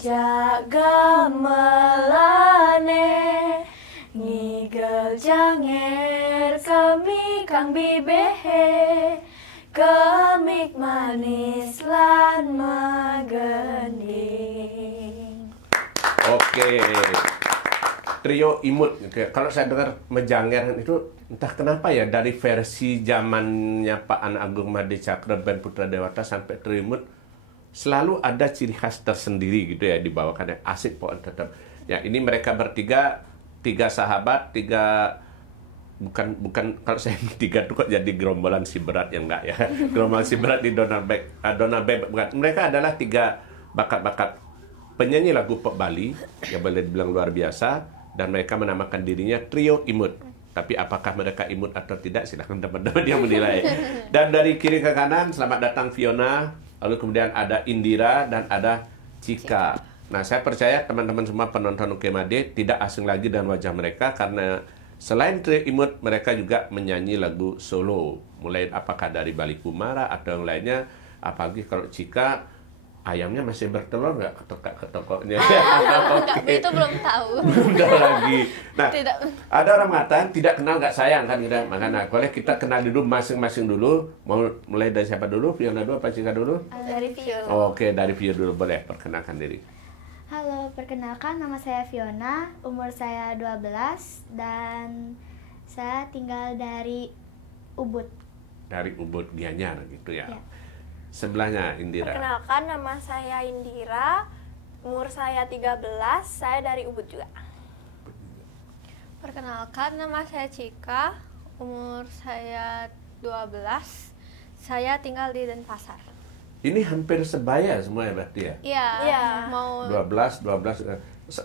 ngajak gamelane ngigel janger kami kang bibehe kemik manis lan megending. Oke. Trio imut. Kalau saya dengar Mejanger itu entah kenapa ya dari versi zamannya Pak An Agung Made Cakra Band Putra Dewata sampai trio imut selalu ada ciri khas tersendiri gitu ya dibawakannya. Asik pokoknya tetap. Ya ini mereka bertiga, tiga sahabat, tiga bukan kalau saya tiga tuh kok jadi gerombolan si berat yang enggak ya. Gerombolan si berat di Donald Beb bukan. Mereka adalah tiga bakat-bakat penyanyi lagu pop Bali yang boleh dibilang luar biasa. Dan mereka menamakan dirinya Trio Imut. Tapi apakah mereka imut atau tidak, silahkan teman-teman yang menilai. Dan dari kiri ke kanan, selamat datang Fiona. Lalu kemudian ada Indira dan ada Cika. Nah, saya percaya teman-teman semua penonton UKMAD tidak asing lagi dengan wajah mereka. Karena selain Trio Imut, mereka juga menyanyi lagu solo. Mulai apakah dari Bali Kumara atau yang lainnya. Apalagi kalau Cika, ayamnya masih bertelur nggak ke tokonya? Okay. Itu belum tahu. Udah lagi. Nah, tidak. Ada orang mengatakan tidak kenal nggak sayang kan kita. Makanya boleh kita kenal dulu masing-masing dulu. Mau mulai dari siapa dulu? Fiona dulu apa Cika dulu? Dari Fiona. Oke, dari Fiona dulu boleh perkenalkan diri. Halo, perkenalkan nama saya Fiona, umur saya 12 dan saya tinggal dari Ubud. Dari Ubud Gianyar gitu ya. Ya. Sebelahnya Indira. Perkenalkan, nama saya Indira, umur saya 13, saya dari Ubud juga. Perkenalkan, nama saya Cika, umur saya 12, saya tinggal di Denpasar. Ini hampir sebaya semua ya berarti ya? Iya, Iya. mau 12.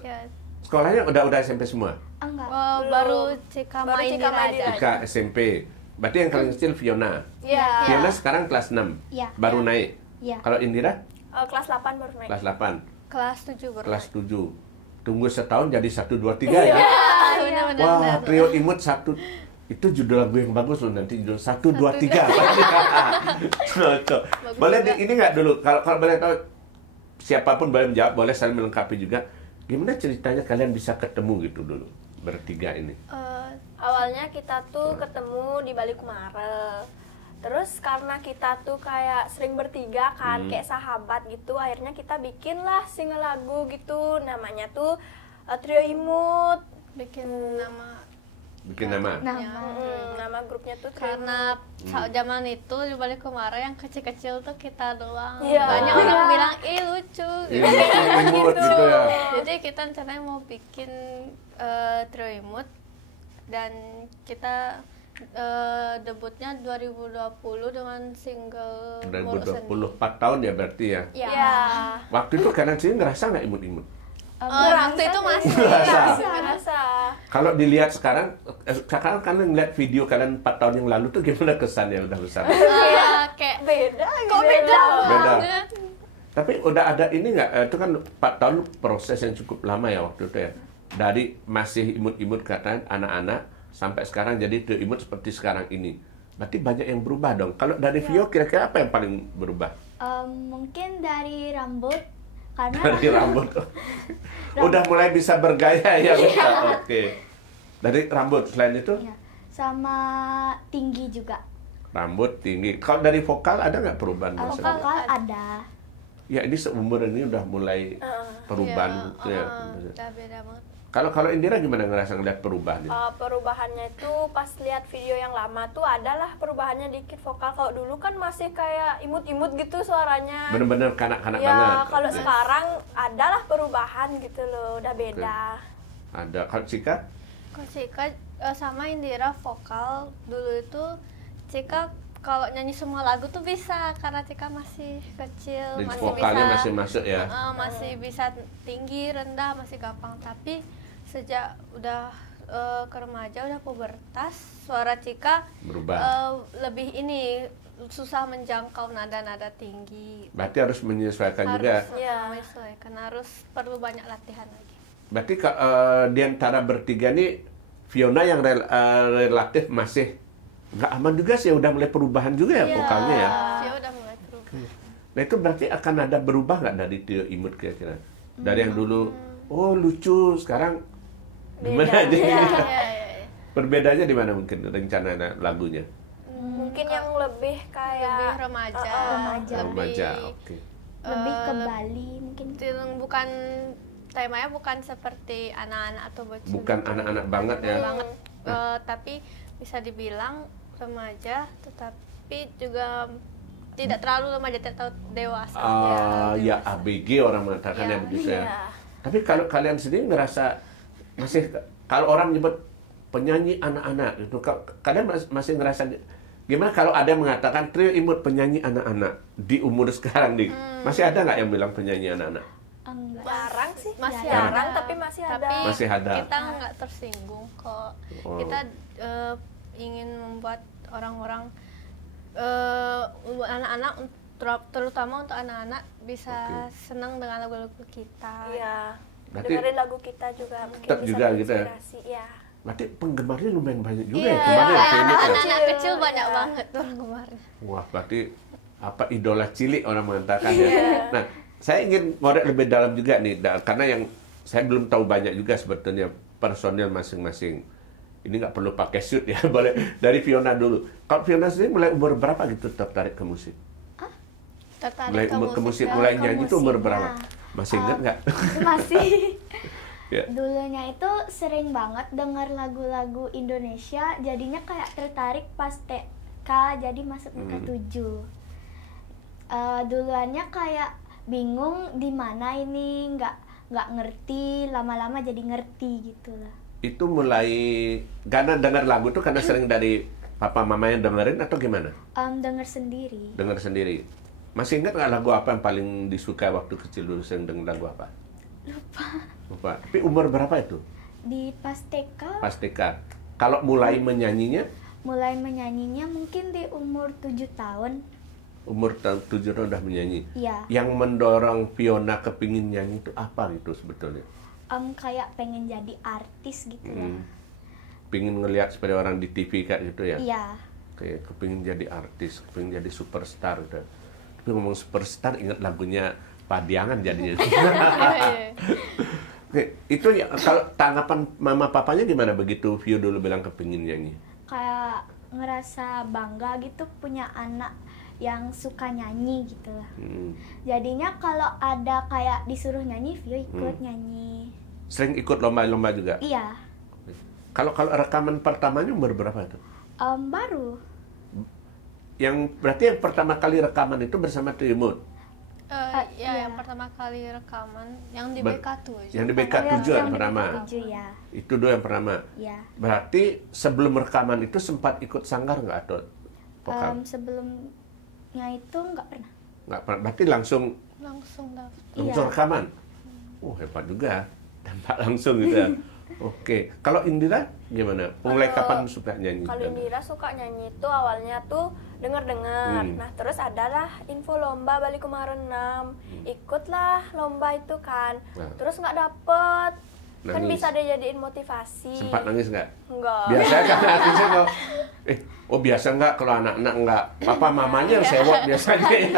ya, Sekolahnya udah SMP semua? Enggak. baru Cika Baru main Cika main aja. Cika SMP. Berarti yang paling kecil Fiona. Iya. Fiona sekarang kelas 6. Iya. Baru naik. Iya. Kalau Indira? Kelas 8 baru naik. Kelas 8. Kelas 7 baru. Kelas 7. Tunggu setahun jadi 1, 2, 3 ya. Benar-benar. Wah, Trio Imut 1. Itu judul lagu yang bagus loh, nanti judul 1, 2, 3. Cocok. Boleh ini nggak dulu, kalau boleh tahu siapapun boleh menjawab, boleh saling melengkapi juga. Gimana ceritanya kalian bisa ketemu gitu dulu bertiga ini? Awalnya kita tuh ketemu di Bali Kumara. Terus karena kita tuh kayak sering bertiga kan, kayak sahabat gitu, akhirnya kita bikin lah single lagu gitu, namanya tuh Trio Imut. Bikin nama Nama grupnya tuh Trio karena zaman itu di balik kemarin yang kecil-kecil tuh kita doang. Iya. Banyak orang bilang lucu gitu. Imut gitu ya. Jadi kita rencananya mau bikin Trio Imut dan kita debutnya 2020 dengan single Murus Seni. 2020, 4 tahun ya berarti ya. Iya. Waktu itu kalian sih ngerasa nggak imut-imut? Waktu itu masih Ngerasa. Kalau dilihat sekarang kalian ngeliat video kalian 4 tahun yang lalu tuh gimana kesannya udah besar? kayak Beda. kok beda Beda. banget. Tapi udah ada ini nggak? Itu kan 4 tahun proses yang cukup lama ya waktu itu ya. Dari masih imut-imut katanya anak-anak sampai sekarang jadi Trio Imut seperti sekarang ini. Berarti banyak yang berubah dong. Kalau dari Vio kira-kira apa yang paling berubah? Mungkin dari rambut karena Dari rambut. Udah mulai bisa bergaya ya. Oke. Dari rambut selain itu? ya, sama tinggi juga. Rambut tinggi. Kalau dari vokal ada nggak perubahan? biasanya? Vokal ada. Ya ini seumur ini udah mulai perubahan gitu ya. Udah beda banget. Kalau Indira gimana ngerasa ngeliat perubahan itu? Perubahannya itu pas lihat video yang lama tuh adalah perubahannya dikit vokal. Kalau dulu kan masih kayak imut-imut gitu suaranya. Bener-bener kanak-kanak Ya, banget. kalau Oke. sekarang adalah perubahan gitu loh, udah beda. Ada. Kalau Cika? Kok Cika sama Indira vokal dulu itu Cika kalau nyanyi semua lagu tuh bisa karena Cika masih kecil, Jadi masih vokalnya bisa masih masuk ya? masih bisa tinggi, rendah, masih gampang. Tapi sejak udah ke remaja, udah pubertas, suara Cika Berubah. lebih ini susah menjangkau nada-nada tinggi. Berarti harus menyesuaikan juga. Ya. Menyesuaikan, harus perlu banyak latihan lagi. Berarti di antara bertiga nih Fiona yang relatif masih nggak aman juga sih, udah mulai perubahan juga ya vokalnya ya. Dia udah mulai berubah. Nah itu berarti akan ada berubah nggak dari Trio Imut kira-kira? Dari yang dulu, oh lucu, sekarang gimana Beda. aja? Iya. Perbedaannya di mana mungkin rencana lagunya? Mungkin yang lebih kayak Lebih remaja, Remaja. Remaja, oke. Lebih ke lebih- Bali mungkin. bukan temanya bukan seperti anak-anak atau bocil. Bukan anak-anak banget ya. Banget, tapi bisa dibilang remaja, tetapi juga tidak terlalu remaja, tidak terlalu dewasa. Ya ABG orang mengatakan ya Iya, begitu ya. iya. Tapi kalau kalian sendiri ngerasa masih, kalau orang nyebut penyanyi anak-anak itu, kalian masih ngerasa gimana kalau ada yang mengatakan Trio Imut penyanyi anak-anak di umur sekarang nih? Masih ada nggak yang bilang penyanyi anak-anak? Enggak. jarang sih, Masih jarang ada. tapi masih ada. Tapi Masih ada. kita nggak tersinggung kok. Oh. Kita ingin membuat orang-orang anak-anak, terutama untuk anak-anak bisa senang dengan lagu-lagu kita. Iya. Berarti Dengerin lagu kita juga mungkin tetap bisa juga gitu ya? terinspirasi. Iya. Berarti penggemarnya lumayan banyak juga Iya, ya kemarin ya, Trio Imut ya? anak-anak kecil banyak Iya. banget tuh kemarin. Wah, berarti apa idola cilik orang mengatakan ya. Nah, saya ingin ngorek lebih dalam juga nih, karena yang saya belum tahu banyak juga sebetulnya personil masing-masing. Ini nggak perlu pakai suit ya, boleh dari Fiona dulu. Kalau Fiona sendiri mulai umur berapa gitu tertarik ke musik? Tertarik Mulai umur ke musik, ya. mulai ke nyanyi itu umur musiknya. berapa? Masih ingat nggak? Masih. Ya. Dulunya itu sering banget dengar lagu-lagu Indonesia, jadinya kayak tertarik pas TK, jadi masuk TK 7. Duluannya kayak bingung di mana ini, nggak ngerti, lama-lama jadi ngerti gitu lah. Itu mulai karena dengar lagu tuh karena sering dari papa mama yang dengerin atau gimana? Denger sendiri. Dengar sendiri. Masih ingat nggak lagu apa yang paling disuka waktu kecil dulu, sering denger lagu apa? Lupa. Tapi umur berapa itu? Di pas TK, Pas TK. Kalau mulai menyanyinya, mulai menyanyinya mungkin di umur 7 tahun. umur 7 tahun udah menyanyi. Iya. Yang mendorong Fiona kepingin nyanyi itu apa gitu sebetulnya? Kayak pengen jadi artis gitu lah. Pingin ngelihat seperti orang di TV kayak gitu ya? Iya. Kayak kepingin jadi artis, kepingin jadi superstar gitu. Tapi ngomong superstar, ingat lagunya Padiangan jadinya. Oke, itu ya, kalau tanggapan mama papanya gimana begitu Vio dulu bilang kepingin nyanyi? Kayak ngerasa bangga gitu punya anak yang suka nyanyi gitu lah. Jadinya kalau ada kayak disuruh nyanyi, Vio ikut nyanyi. Sering ikut lomba-lomba juga? Iya. Kalau rekaman pertamanya umur berapa itu? Baru. Yang berarti yang pertama kali rekaman itu bersama Trio Imut? Yang pertama kali rekaman yang di Ber- BK7. Yang di BK7 yang di pertama? BK7 ya. Itu dulu yang pertama? Ya. Berarti sebelum rekaman itu sempat ikut sanggar nggak atau vokal? Sebelumnya itu nggak pernah. Nggak pernah. Berarti langsung Langsung daftar. langsung Iya. rekaman? Oh hebat juga, tampak langsung gitu ya. Oke, kalau Indira gimana? Mulai kapan suka nyanyi? Kalau Indira suka nyanyi itu awalnya tuh denger-denger. Nah, terus adalah info lomba Bali Kemarin 6. Ikutlah lomba itu kan. Nah. Terus nggak dapet. Kan Nangis. bisa dijadiin motivasi. Sempat nangis nggak? Enggak. Biasanya kan artisnya kalau biasa nggak kalau anak-anak nggak, papa mamanya yang sewot biasanya ya.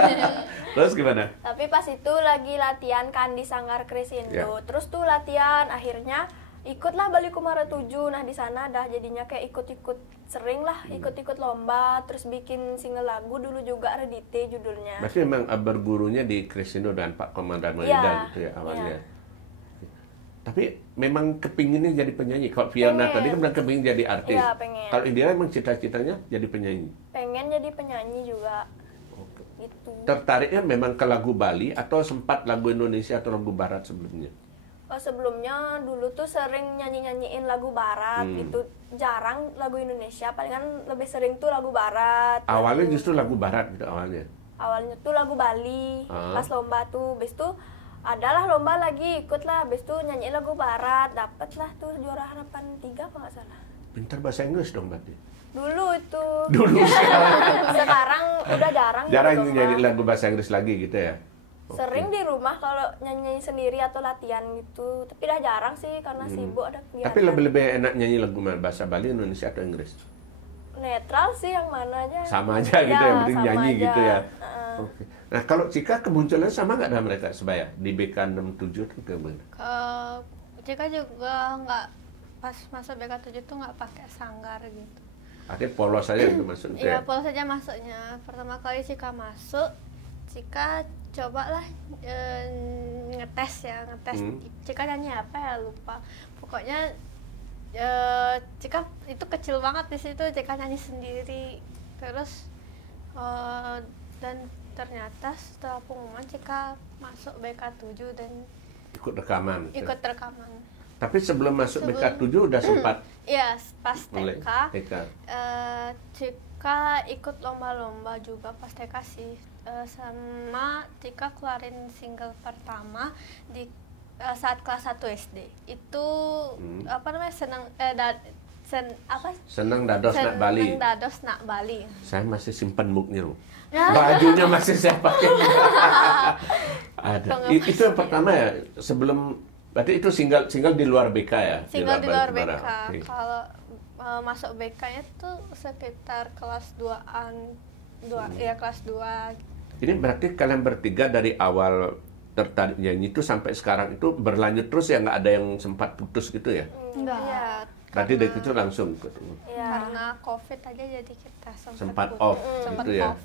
Terus gimana? Tapi pas itu lagi latihan kan di Sanggar Krisindo. Ya. Terus tuh latihan akhirnya ikutlah Bali Kumara 7. Nah, di sana dah jadinya kayak ikut-ikut sering lah, ikut-ikut lomba, terus bikin single lagu dulu juga Redite judulnya. Berarti memang bergurunya di Krisindo dan Pak Komandan Maeda gitu ya awalnya. Tapi memang kepinginnya jadi penyanyi. Kalau Fiona Pengen. tadi kan bilang kepingin jadi artis. Iya, pengen. Kalau Indira emang cita-citanya jadi penyanyi. Pengen jadi penyanyi juga. Gitu. Tertariknya memang ke lagu Bali atau sempat lagu Indonesia atau lagu Barat sebelumnya? Sebelumnya dulu tuh sering nyanyi-nyanyiin lagu barat gitu. Jarang lagu Indonesia, palingan lebih sering tuh lagu barat. Awalnya justru lagu Barat gitu awalnya. Awalnya tuh lagu Bali. Pas lomba tuh, habis tuh adalah lomba lagi, ikutlah, habis tuh nyanyiin lagu barat, dapet lah tuh juara harapan 3 apa nggak salah. Pintar bahasa Inggris dong berarti. Dulu itu. Dulu Sekarang udah jarang. jarang gitu lomba. nyanyi lagu bahasa Inggris lagi gitu ya. Oke. Sering di rumah kalau nyanyi sendiri atau latihan gitu. Tapi udah jarang sih karena sibuk ada kegiatan. Tapi lebih enak nyanyi lagu bahasa Bali, Indonesia atau Inggris? Netral sih yang mana aja. Sama aja gitu ya, yang penting sama nyanyi aja. gitu ya. Oke. Nah, kalau Cika kemunculannya sama nggak dengan mereka sebaya di BK67 itu gimana? Cika juga nggak pas masuk BK7 tuh nggak pakai sanggar gitu. Artinya polos aja gitu maksudnya. Iya, polos saja masuknya. Pertama kali Cika masuk, Cika cobalah ngetes. Cika nyanyi apa ya lupa. Pokoknya Cika itu kecil banget di situ. Cika nyanyi sendiri. Terus dan ternyata setelah pengumuman Cika masuk BK7 dan Ikut rekaman. ikut rekaman. Tapi sebelum masuk BK7 udah sempat Iya, pas mulai TK. Cika ikut lomba-lomba juga pas TK sih. Sama Cika keluarin single pertama di saat kelas 1 SD. Itu apa namanya? Senang dados nak Bali. Senang dados nak Bali. Saya masih simpan booknya loh. Bajunya masih saya pakai. Ada. Itu yang pertama ya. Sebelum berarti itu single di luar BK ya? Single di luar BK. Okay. Kalau masuk BK-nya tuh sekitar kelas 2-an. Ya kelas 2. Ini berarti kalian bertiga dari awal tertarik nyanyi itu sampai sekarang itu berlanjut terus ya, nggak ada yang sempat putus gitu ya? Enggak. Iya, berarti dari itu langsung ketemu. Karena COVID aja jadi kita sempat off gitu ya. Off.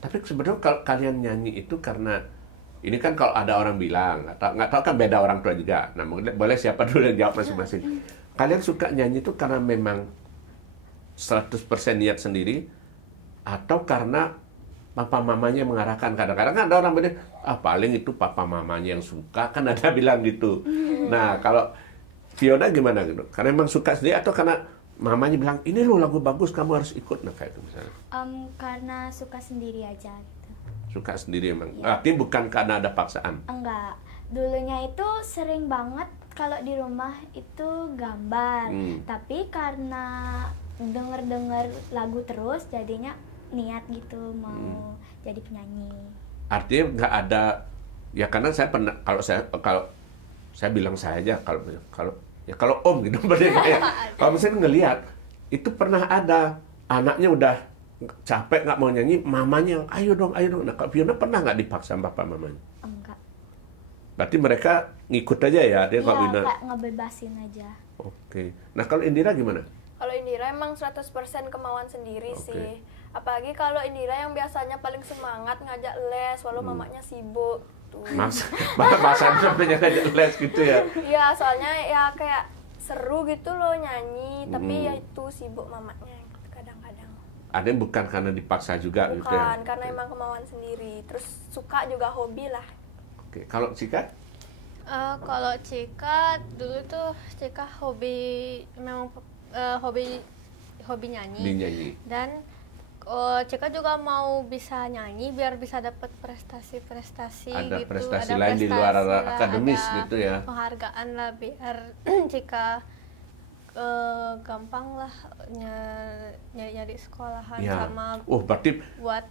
Tapi sebenarnya kalau kalian nyanyi itu karena ini kan kalau ada orang bilang, atau nggak tahu kan beda orang tua juga. Nah, boleh siapa dulu yang jawab masing-masing. Kalian suka nyanyi itu karena memang 100% niat sendiri atau karena papa mamanya mengarahkan? Kadang-kadang kan ada orang bilang, paling itu papa mamanya yang suka, kan ada bilang gitu. Nah, kalau Fiona gimana gitu? Karena memang suka sendiri atau karena mamanya bilang, ini loh lagu bagus, kamu harus ikut, nah kayak itu misalnya? Karena suka sendiri aja gitu. Suka sendiri emang? Ya. Artinya bukan karena ada paksaan? Enggak. Dulunya itu sering banget kalau di rumah itu gambar. Tapi karena denger lagu terus, jadinya niat gitu mau jadi penyanyi. Artinya nggak ada, ya karena saya pernah, kalau saya bilang saya aja, kalau om gitu, kalau misalnya ngelihat, itu pernah ada anaknya udah capek nggak mau nyanyi, mamanya ayo dong. Nah, kalau Fiona pernah nggak dipaksa bapak mamanya? Enggak. Berarti mereka ngikut aja ya, dia kalau Fiona. Kayak ngebebasin aja. Oke. Nah, kalau Indira gimana? Kalau Indira emang 100% kemauan sendiri sih. Apalagi kalau Indira yang biasanya paling semangat ngajak les walau mamanya sibuk. Masanya sampai ngajak les gitu ya? Iya, soalnya ya kayak seru gitu loh nyanyi, tapi ya itu sibuk mamanya kadang-kadang. Ada bukan karena dipaksa juga gitu ya? Bukan, karena emang kemauan sendiri. Terus suka juga hobi lah. Oke, kalau Cika? Kalau Cika dulu tuh Cika memang hobi nyanyi. Dinyanyi. Dan Cika juga mau bisa nyanyi biar bisa dapat prestasi-prestasi ada gitu. Prestasi lain di luar akademis gitu ya. Penghargaan lah biar Cika gampang lah nyari sekolahan Ya. sama Berarti buat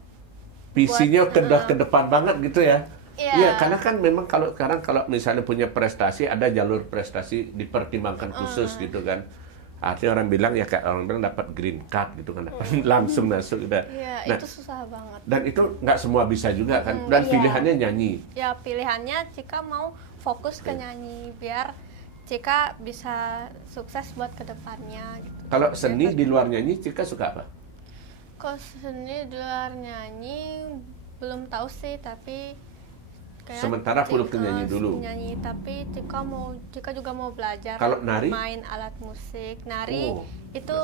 visinya ke depan banget gitu ya. Iya. Iya, karena kan memang kalau sekarang kalau misalnya punya prestasi, ada jalur prestasi dipertimbangkan khusus gitu kan. Artinya orang bilang ya kayak orang bilang dapat green card gitu kan, langsung masuk udah. Iya, Nah, itu susah banget. dan itu nggak semua bisa juga kan. Dan pilihannya nyanyi. Ya pilihannya Cika mau fokus ke nyanyi biar Cika bisa sukses buat kedepannya gitu. Kalau seni di luar nyanyi, Cika suka apa? Kalau seni di luar nyanyi belum tahu sih, tapi kayak Sementara full ke nyanyi dulu. Nyanyi, tapi Cika juga mau belajar. Kalau nari? Main alat musik. Nari itu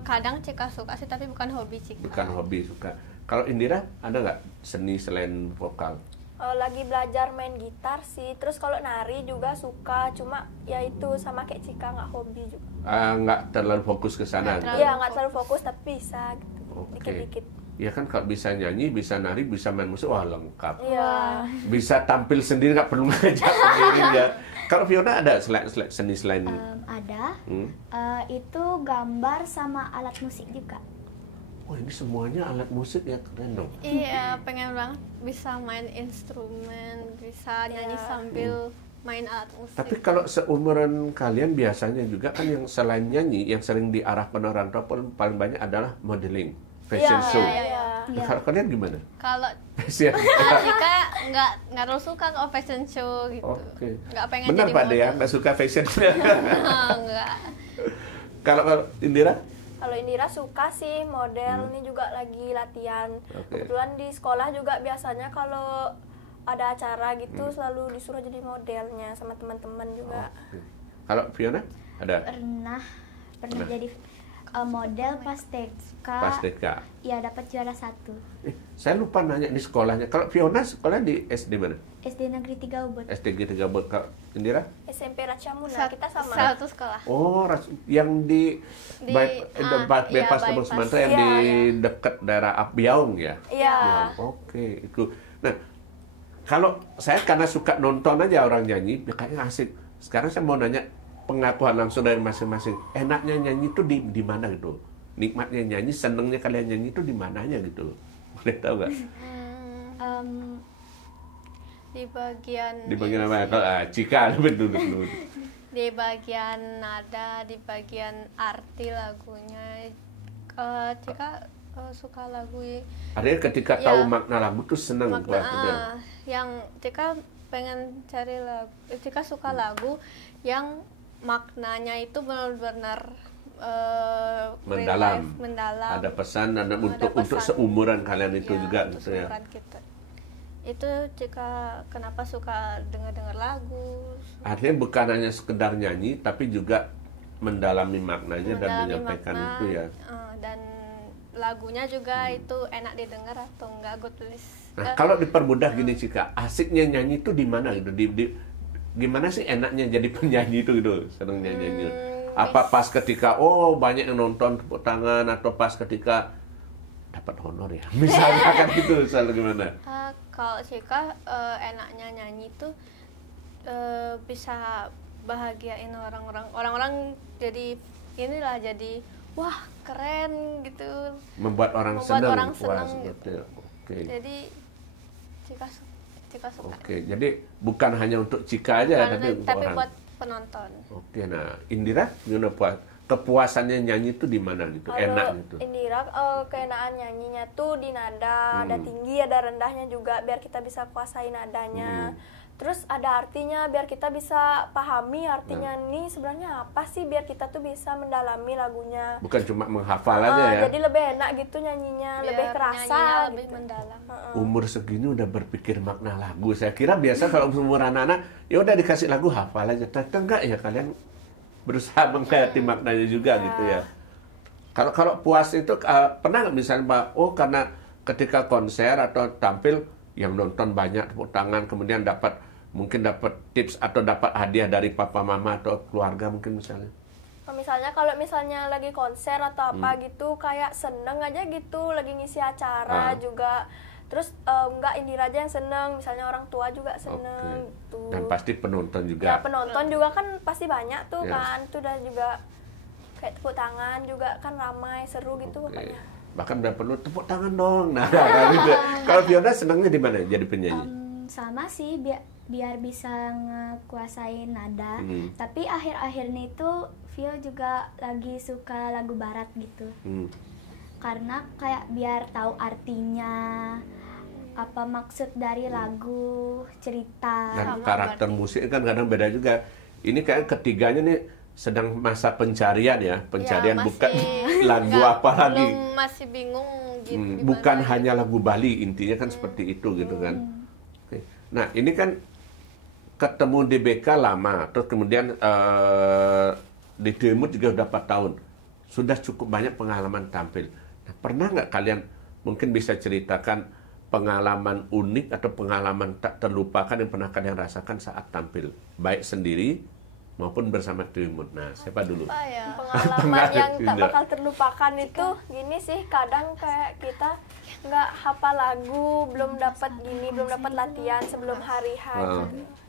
kadang Cika suka sih, tapi bukan hobi Cika. Bukan hobi, suka. Kalau Indira ada nggak seni selain vokal? Lagi belajar main gitar sih. Terus kalau nari juga suka, cuma ya itu sama kayak Cika nggak hobi juga. Nggak terlalu fokus ke sana. Iya, nggak terlalu fokus tapi bisa gitu. Oke. Dikit-dikit. Ya kan kalau bisa nyanyi, bisa nari, bisa main musik, wah lengkap. Iya. Bisa tampil sendiri, nggak perlu ngajak sendiri ya. Kalau Fiona ada seni selain? Ada. Itu gambar sama alat musik juga. Oh, ini semuanya alat musik ya, keren dong. Iya, pengen banget bisa main instrumen, bisa nyanyi sambil main alat musik. Tapi kalau seumuran kalian biasanya juga kan yang selain nyanyi, yang sering diarahkan orang tua paling banyak adalah modeling, fashion show. Iya. Iya. Kalau kalian gimana? Kalau Fashion. Cika nggak terlalu suka kalau fashion show gitu. Oke. Nggak pengen Benar jadi Pak model. Dea, nggak suka fashion. Nggak. Kalau Indira? Kalau Indira suka sih model, ini juga lagi latihan. Oke. Kebetulan di sekolah juga biasanya kalau ada acara gitu selalu disuruh jadi modelnya sama teman-teman juga. Oke. Kalau Fiona? Ada? Pernah jadi model pas TK. Pas TK. Ya dapat juara 1. Saya lupa nanya di sekolahnya. Kalau Fiona sekolah di SD mana? SD Negeri 3 Ubud. SD 3 Bud. Kalau Indira? SMP Ratchamuna, kita sama. Satu sekolah. Oh, yang di bypass Tebing bypass. Sumatera yang Iya, di iya. dekat daerah Abyaung ya? Iya. Oke, itu. Nah, kalau saya karena suka nonton aja orang nyanyi, ya kayaknya asik. Sekarang saya mau nanya pengakuan langsung dari masing-masing. Enaknya nyanyi itu di mana gitu? Nikmatnya nyanyi, senengnya kalian nyanyi itu di mananya gitu? Boleh tahu nggak? Di bagian Di bagian apa? Kalau Cika dulu. di bagian nada, di bagian arti lagunya. Cika suka lagu Artinya ketika Ya. tahu makna lagu tuh seneng makna buat yang Cika pengen cari lagu. Cika suka lagu yang maknanya itu benar-benar mendalam. mendalam. Ada pesan dan Ada untuk pesan. seumuran kalian itu Ya, juga untuk gitu ya. seumuran kita. Itu Cika kenapa suka dengar lagu. Artinya bukan hanya sekedar nyanyi, tapi juga mendalami maknanya dan Mendalami menyampaikan makna, itu ya. dan lagunya juga itu enak didengar atau enggak, gue tulis. Nah, kalau dipermudah gini Cika, asiknya nyanyi itu di mana gitu? Gimana sih enaknya jadi penyanyi itu gitu, seneng nyanyi gitu? Apa pas ketika banyak yang nonton tepuk tangan atau pas ketika dapat honor ya? Misalnya kan gitu, misalnya gimana? Kalau Cika enaknya nyanyi itu bisa bahagiain orang-orang jadi inilah jadi wah keren gitu, Membuat orang Membuat senang, orang puas senang gitu. Oke. jadi Cika suka. Oke, jadi bukan hanya untuk Cika aja, tapi untuk tapi orang. buat penonton. Oke, nah Indira gimana kepuasannya nyanyi itu di mana gitu? Enak Kalau gitu. Indira keenaan nyanyinya tuh di nada, ada tinggi, ada rendahnya juga biar kita bisa kuasai nadanya. Terus ada artinya biar kita bisa pahami artinya nih sebenarnya apa sih biar kita tuh bisa mendalami lagunya. Bukan cuma menghafal aja ya. Jadi lebih enak gitu nyanyinya, Biar lebih kerasa nyanyinya lebih gitu. mendalam. Umur segini udah berpikir makna lagu. Saya kira biasa kalau umur anak-anak ya udah dikasih lagu hafal aja. Ternyata enggak ya, kalian berusaha menghayati maknanya juga gitu ya. Kalau puas itu pernah nggak misalnya Mbak, karena ketika konser atau tampil yang nonton banyak tepuk tangan, kemudian mungkin dapat tips atau dapat hadiah dari papa mama atau keluarga mungkin misalnya. Kalau misalnya lagi konser atau apa gitu kayak seneng aja gitu lagi ngisi acara juga. Terus enggak Indira aja yang seneng, misalnya orang tua juga seneng gitu. Dan pasti penonton Ya juga. penonton juga kan pasti banyak tuh Ya. kan, tuh dan juga kayak tepuk tangan juga kan ramai seru gitu Oke. pokoknya. Bahkan udah perlu tepuk tangan dong. Nah, gitu. Kalau Fiona senangnya di mana jadi penyanyi? Sama sih biar bisa ngekuasain nada. Tapi akhir-akhir ini tuh Vio juga lagi suka lagu barat gitu. Karena kayak biar tahu artinya, apa maksud dari lagu, cerita. Dan karakter musik kan kadang beda juga. Ini kayak ketiganya nih sedang masa pencarian ya, pencarian Ya, bukan masih lagu nggak- apa lagi. masih bingung gitu. gimana Bukan gitu. hanya lagu Bali, intinya kan seperti itu gitu kan. Oke. Nah ini kan ketemu di BK lama, terus kemudian di Timur juga udah 4 tahun, sudah cukup banyak pengalaman tampil. Nah, pernah nggak kalian mungkin bisa ceritakan pengalaman unik atau pengalaman tak terlupakan yang pernah kalian rasakan saat tampil, baik sendiri maupun bersama Timur. Nah, siapa dulu? Apa ya? Pengalaman yang tak Indra. bakal terlupakan itu gini sih, kadang kayak kita nggak hafal lagu, belum dapat latihan sebelum hari H.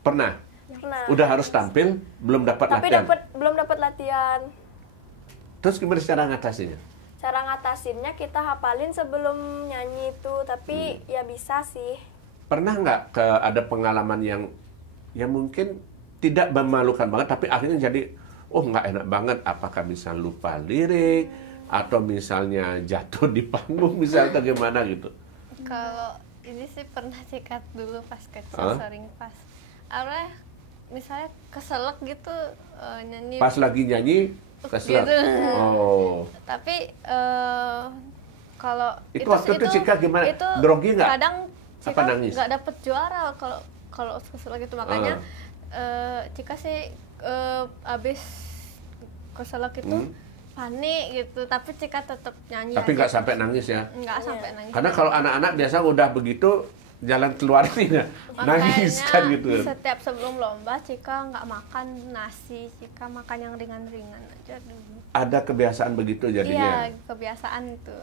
Pernah? Pernah. Udah harus tampil, belum dapat Tapi latihan. belum dapat latihan. Terus gimana cara ngatasinya? Cara ngatasinnya kita hafalin sebelum nyanyi itu, tapi ya bisa sih. Pernah nggak ada pengalaman yang mungkin tidak memalukan banget, tapi akhirnya jadi nggak enak banget? Apakah bisa lupa lirik, atau misalnya jatuh di panggung misalnya gimana gitu? Kalau ini sih pernah sikat dulu pas kecil, sering pas. Awalnya misalnya keselak gitu nyanyi. Pas lagi nyanyi keselak. Gitu. Oh. Tapi kalau Itu waktu itu Cika gimana? Itu Grogi nggak? kadang Apa Cika nangis? nggak dapet juara kalau keselak gitu, makanya Cika sih abis keselak itu panik gitu, tapi Cika tetap nyanyi. Tapi aja. nggak sampai nangis ya? Nggak sampai nangis. Karena kalau anak-anak biasa udah begitu jalan keluar nih nangis kan gitu. Setiap sebelum lomba Cika nggak makan nasi, Cika makan yang ringan-ringan aja dulu. Ada kebiasaan begitu jadinya. Iya, kebiasaan itu.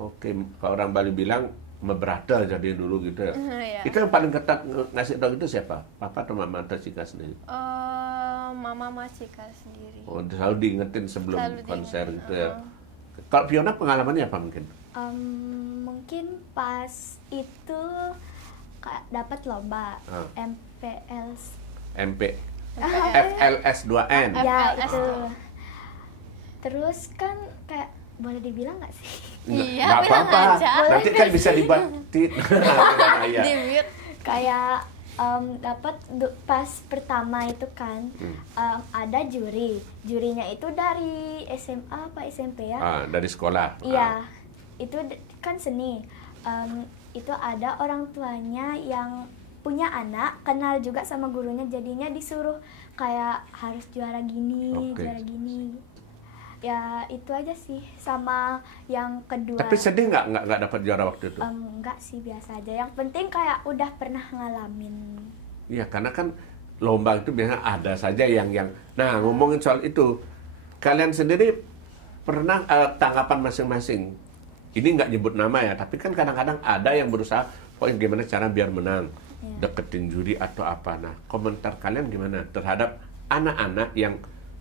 Oke, kalau orang Bali bilang mebrata jadi dulu gitu ya. Iya. Itu yang paling ketat ngasih tahu itu siapa? Papa atau mama atau Cika sendiri? Mama sama Cika sendiri. Oh, selalu diingetin sebelum Selalu konser diingetin, gitu ya. Kalau Fiona pengalamannya apa mungkin? Mungkin pas itu dapat lomba MPLS. MP FLS 2N. Ya FLS. itu. Terus kan kayak boleh dibilang nggak sih? Iya, Nggak bilang apa-apa. aja. Nanti kan bisa dibatin. Iya. Di mute. Kayak dapat pas pertama itu kan ada jurinya itu dari SMA apa SMP ya? Dari sekolah. Iya, itu kan seni. Itu ada orang tuanya yang punya anak, kenal juga sama gurunya, jadinya disuruh kayak harus juara gini, Oke. juara gini. Ya itu aja sih, sama yang kedua. Tapi sedih nggak dapat juara waktu itu? Enggak sih, biasa aja. Yang penting kayak udah pernah ngalamin. Iya, karena kan lomba itu biasanya ada saja yang. Nah, ngomongin soal itu, kalian sendiri pernah tanggapan masing-masing. Ini nggak nyebut nama ya, tapi kan kadang-kadang ada yang berusaha, pokoknya gimana cara biar menang, deketin juri atau apa. Nah, komentar kalian gimana terhadap anak-anak yang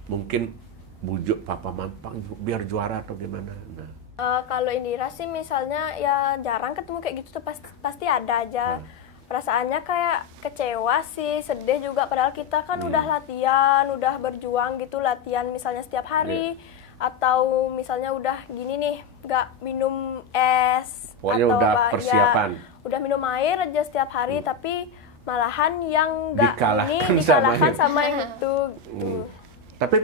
mungkin bujuk papa mampang biar juara atau gimana? Nah. Kalau Indira sih misalnya ya jarang ketemu kayak gitu tuh, pasti ada aja. Perasaannya kayak kecewa sih, sedih juga, padahal kita kan udah latihan, udah berjuang gitu, latihan misalnya setiap hari. Atau misalnya udah gini nih, nggak minum es, Pokoknya atau udah apa, persiapan. ya, udah minum air aja setiap hari, tapi malahan yang nggak Dikalahkan dikalahkan sama sama yang itu gitu. Tapi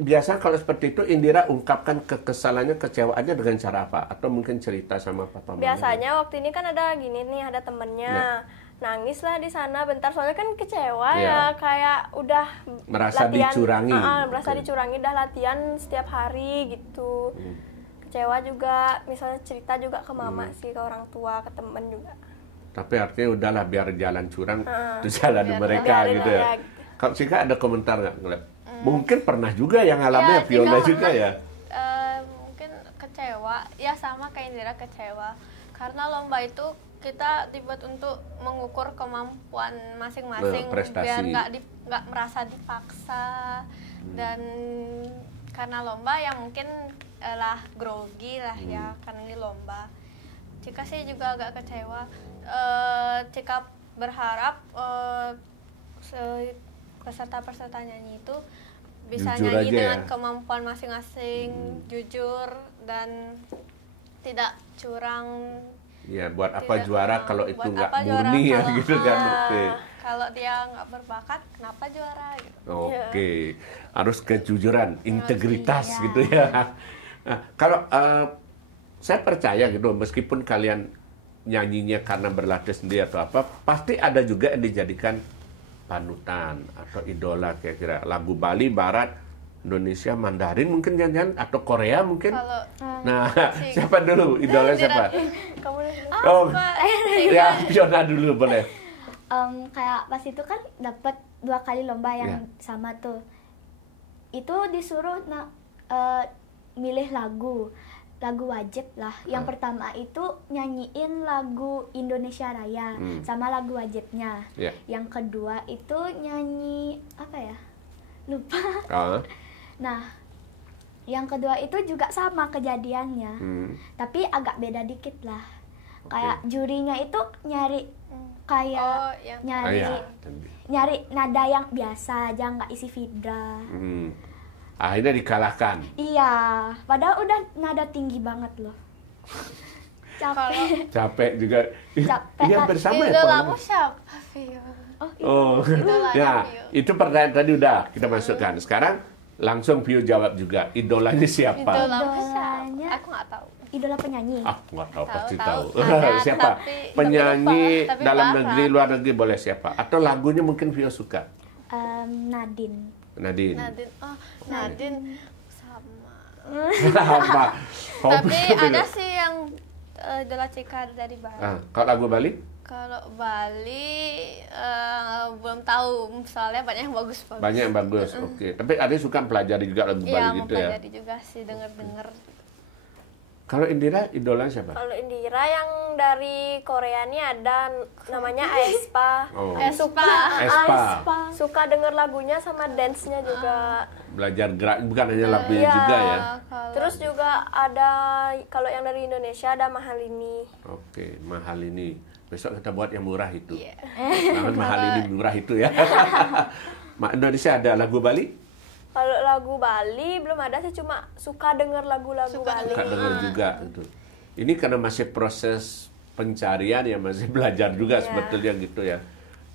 biasa kalau seperti itu Indira ungkapkan kekesalannya, kecewaannya dengan cara apa? Atau mungkin cerita sama papa mama? Biasanya waktu ini kan ada gini nih, ada temennya nangis lah di sana bentar, soalnya kan kecewa ya, kayak udah merasa latihan, dicurangi. merasa dicurangi, udah latihan setiap hari gitu. Kecewa juga, misalnya cerita juga ke mama sih, ke orang tua, ke temen juga. Tapi artinya udahlah biar jalan curang itu jalan mereka gitu ya. Kalau Cika ada komentar nggak ngeliat? Mungkin pernah juga yang ngalamin Fiona juga ya. Mungkin kecewa, ya sama kayak Indira, kecewa. Karena lomba itu kita dibuat untuk mengukur kemampuan masing-masing, prestasi. biar nggak merasa dipaksa. Dan karena lomba ya mungkin lah grogi lah ya, karena ini lomba. Cika sih juga agak kecewa. Cika berharap peserta-peserta nyanyi itu bisa Jujur nyanyi aja dengan ya. kemampuan masing-masing, jujur dan tidak curang. Ya buat apa juara kalau itu buat nggak apa juara murni ya kalau- gitu kan. Oke. Kalau dia nggak berbakat, kenapa juara gitu. Oke, harus kejujuran, integritas gitu ya. Nah, kalau saya percaya gitu, meskipun kalian nyanyinya karena berlatih sendiri atau apa, pasti ada juga yang dijadikan panutan atau idola, kira-kira lagu Bali, Barat, Indonesia, Mandarin mungkin jangan, atau Korea mungkin. Kalau Nah, siapa dulu idola siapa? Kamu Oh, ya Fiona dulu boleh. Kayak pas itu kan dapat 2 kali lomba yang sama tuh. Itu disuruh milih lagu wajib lah. Yang pertama itu nyanyiin lagu Indonesia Raya sama lagu wajibnya. Ya. Yang kedua itu nyanyi apa ya? Lupa. Nah, yang kedua itu juga sama kejadiannya. Tapi agak beda dikit lah. Kayak jurinya itu nyari kayak nyari nada yang biasa aja, nggak isi fibra. Akhirnya dikalahkan. Iya, padahal udah nada tinggi banget loh. Capek. Capek juga. Capek. Iya bersama ya. Idolamu siapa, Vio? Oh, Idolanya ya Vio. itu pertanyaan tadi udah kita masukkan. Sekarang langsung Vio jawab juga. Idolanya siapa? Idolamu siapa? Idolanya- Aku nggak tahu. Idola penyanyi. Ah, nggak tahu, pasti Tahu. tahu. Ada, Siapa? tapi Penyanyi lupa. Tapi dalam barat. negeri, luar negeri boleh siapa? Atau lagunya mungkin Vio suka? Nadine. Nadine. Nadine, oh Nadine sama. Apa? Tapi Hobi- ada sih yang idola Cika dari Ah, Barat. kalau lagu Bali? Kalau Bali belum tahu, soalnya banyak yang bagus-bagus. Banyak yang bagus. Oke. Tapi ada yang suka pelajari juga lagu Iya, Bali mau gitu ya. pelajari juga sih, denger-denger. Kalau Indira, idolanya siapa? Kalau Indira yang dari Korea nih ada namanya aespa. Oh. Aespa. Aespa. Suka denger lagunya sama dance-nya juga. Belajar gerak, bukan hanya lagunya Iya. juga ya. Kalau Terus juga ada kalau yang dari Indonesia ada Mahalini. Oke, mahal ini. Besok kita buat yang murah itu. Iya. Jangan mahal ini murah itu ya. Indonesia ada lagu Bali? Kalau lagu Bali belum ada sih, cuma suka denger lagu-lagu Suka Bali. Kak dengar juga itu. Ini karena masih proses pencarian ya, masih belajar juga Iya. sebetulnya gitu ya.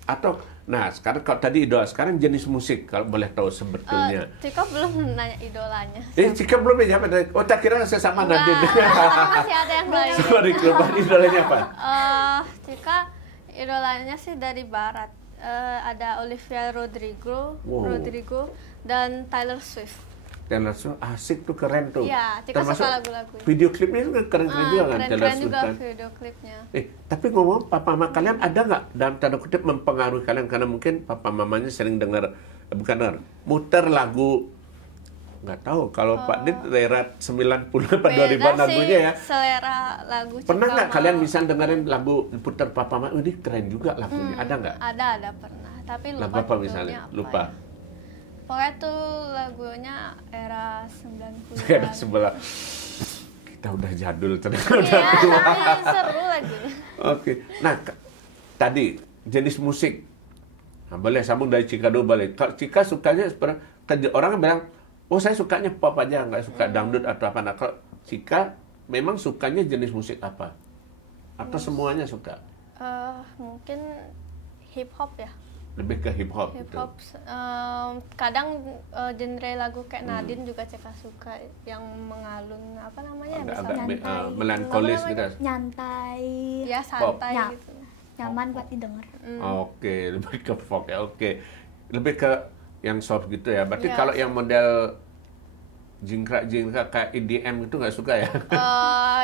Atau nah sekarang kalau tadi idola, sekarang jenis musik kalau boleh tahu sebetulnya. Cika belum nanya idolanya. Cika belum ya jawab. Oh, tak kira sesama Nadine. Masih ada yang lain. Sorry, kelupaan idolanya apa? Cika idolanya sih dari Barat. Ada Olivia Rodrigo, Wow. dan Taylor Swift. Taylor Swift asik tuh, keren tuh. Iya, Cika suka lagu-lagunya. Video klipnya juga keren-keren juga kan Taylor Keren-keren Swift juga kan. video klipnya. Tapi ngomong papa mama kalian ada nggak dalam tanda kutip mempengaruhi kalian karena mungkin papa mamanya sering dengar bukan dengar muter lagu nggak tahu kalau Pak Dit era 90 apa 2000 lagunya ya. Selera lagu Cika. Pernah nggak mah. kalian bisa dengerin lagu puter papa mama ini keren juga lagunya ada nggak? Ada pernah. Tapi lupa. Lagu apa judulnya misalnya? apa Lupa. ya. Pokoknya tuh lagunya era 90-an. Ada sebelah kita udah jadul ternyata udah Iya, tua. tapi seru lagunya. Oke. Nah, tadi jenis musik. Nah, boleh sambung dari Cika dulu balik. Kalau Cika sukanya seperti orang bilang, oh saya sukanya pop aja, nggak suka dangdut atau apa. Nah, kalau Cika memang sukanya jenis musik apa? Atau semuanya suka? Mungkin hip hop ya. Lebih ke hip hop Hip gitu. hop. Kadang genre lagu kayak Nadine juga Cika suka, yang mengalun apa namanya? Agak misalnya melankolis Apa gitu. Nyantai. ya santai Nyap. gitu. Nyaman buat didengar. Oke, lebih ke folk ya. Oke. Lebih ke yang soft gitu ya. Berarti Ya. kalau yang model jingkrak-jingkrak kayak EDM itu nggak suka ya?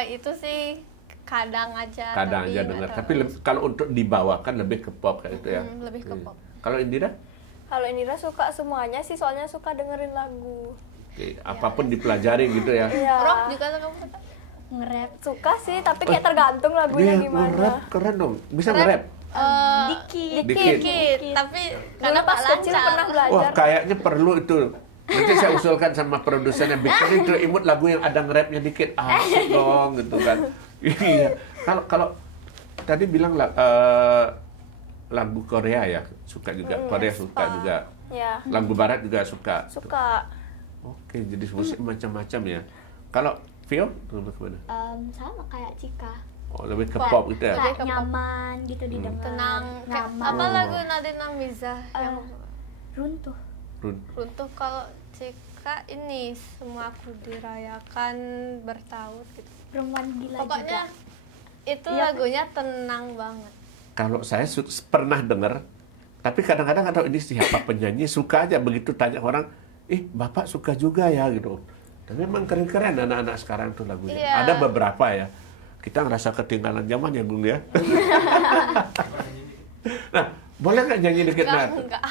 Itu sih kadang aja. Kadang tapi aja nggak dengar. terlalu. Tapi kalau untuk dibawakan lebih ke pop kayak itu ya. Lebih ke pop. Kalau Indira? Kalau Indira suka semuanya sih, soalnya suka dengerin lagu. Oke, apapun dipelajari gitu ya. Iya. Rock juga kamu suka? Nge-rap. Suka sih, tapi kayak tergantung lagunya Dia gimana. nge-rap keren dong. Bisa nge-rap? Dikit. Dikit. Tapi Karena pas kecil pernah Wah, belajar. kayaknya perlu itu. Nanti saya usulkan sama produsernya bikin itu imut lagu yang ada nge-rapnya dikit. Asik dong gitu kan. Iya. Kalau tadi bilang lagu Korea ya, suka juga. Korea suka juga. Ya, Lagu barat juga suka. suka. Oke, jadi musik macam-macam ya. Kalau Vio, lebih kemana? Sama kayak Cika. Oh, lebih ke pop gitu ya. Kayak nyaman gitu didengar. tenang. Kayak Nyaman. apa lagu Nadine Amiza yang Runtuh. runtuh? Kalau Cika ini semua aku dirayakan bertaut gitu. Perempuan gila Pokoknya juga. itu Iya. lagunya tenang banget. Kalau saya pernah dengar, tapi kadang-kadang atau ini siapa penyanyi suka aja begitu tanya orang, bapak suka juga ya gitu. Tapi memang keren-keren anak-anak sekarang tuh lagunya. Iya. Ada beberapa ya. Kita ngerasa ketinggalan zaman ya, Gung ya. Nah, boleh nggak nyanyi dikit Nat? Enggak.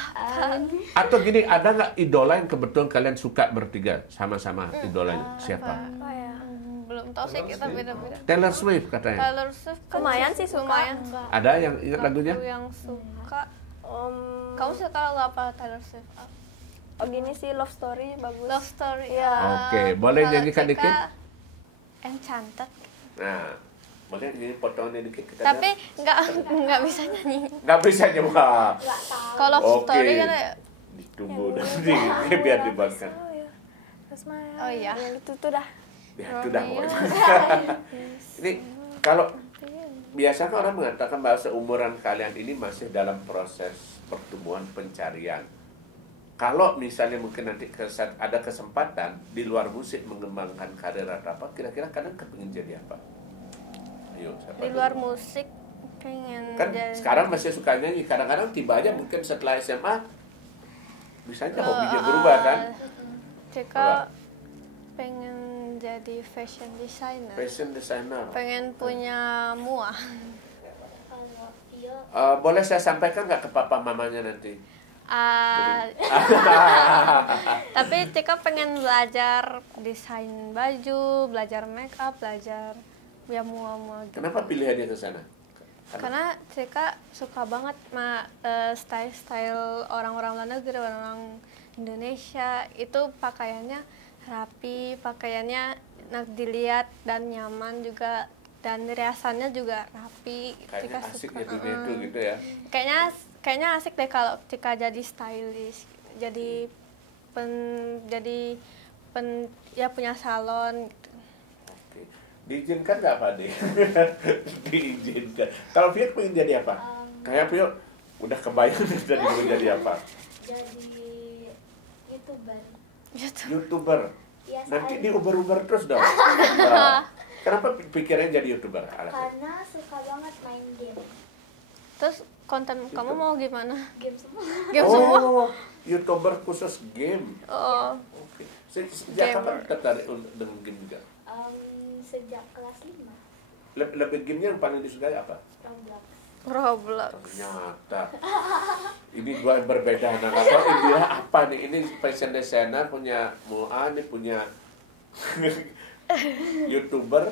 Atau gini, ada nggak idola yang kebetulan kalian suka bertiga sama-sama idolanya? Siapa? Apa ya? Belum tahu sih, kita beda-beda. Taylor Swift katanya. Taylor Swift kan Lumayan sih suka. lumayan. Ada yang ingat lagunya? Aku yang suka. Om, Kamu suka lagu apa Taylor Swift? oh gini sih, Love Story bagus. Love Story. Iya. Oke, boleh Kalau nyanyikan Cika, dikit? Enchanted. Nah, boleh ini potongannya dikit kita Tapi lihat. nggak bisa nyanyi. Nggak bisa nyoba. Kalau Love Oke. Story kan Ditunggu nanti biar dibacakan. Oh, ya. Smile. Oh iya. Yang itu tuh dah. Ya itu dah Romeo. pokoknya. Ini kalau biasanya orang mengatakan bahwa seumuran kalian ini masih dalam proses pertumbuhan pencarian. Kalau misalnya mungkin nanti ada kesempatan di luar musik mengembangkan karir atau apa, kira-kira kalian kepingin jadi apa? Ayo, siapa Di dulu? luar musik pengen Kan jadi sekarang masih suka nyanyi, kadang-kadang tiba aja mungkin setelah SMA bisa aja hobinya berubah kan? Cika pengen jadi fashion designer. Fashion designer. Pengen punya muah. Kalau Vio Boleh saya sampaikan nggak ke papa mamanya nanti? Tapi Cika pengen belajar desain baju, belajar make up, belajar ya muah-muah gitu. Kenapa pilihannya ke sana? Karena Cika suka banget style-style orang-orang luar negeri, orang Indonesia itu pakaiannya rapi, pakaiannya enak dilihat dan nyaman juga, dan riasannya juga rapi. Kayaknya Cika asik suka. ya dunia itu gitu ya. Kayaknya asik deh kalau Cika jadi stylish, jadi ya punya salon gitu. Oke. Diizinkan nggak Pak De? Diizinkan. Kalau Vio pengen jadi apa? Kayak Vio udah kebayang jadi mau jadi apa? jadi YouTuber. YouTuber. Biasa Nanti aja. di Uber terus dong. Nah, kenapa pikirnya jadi YouTuber? Alasan? Karena suka banget main game. Terus konten kamu mau gimana? Game semua. Game semua? YouTuber khusus game. Oh, Oke. Sejak kapan Gamer. tertarik dengan game juga? Sejak kelas 5 Lebih gamenya yang paling disukai apa? Roblox. Roblox. Ternyata ini dua yang berbeda. Nah, kalau Indira apa nih? Ini fashion designer punya Moa, ini punya YouTuber.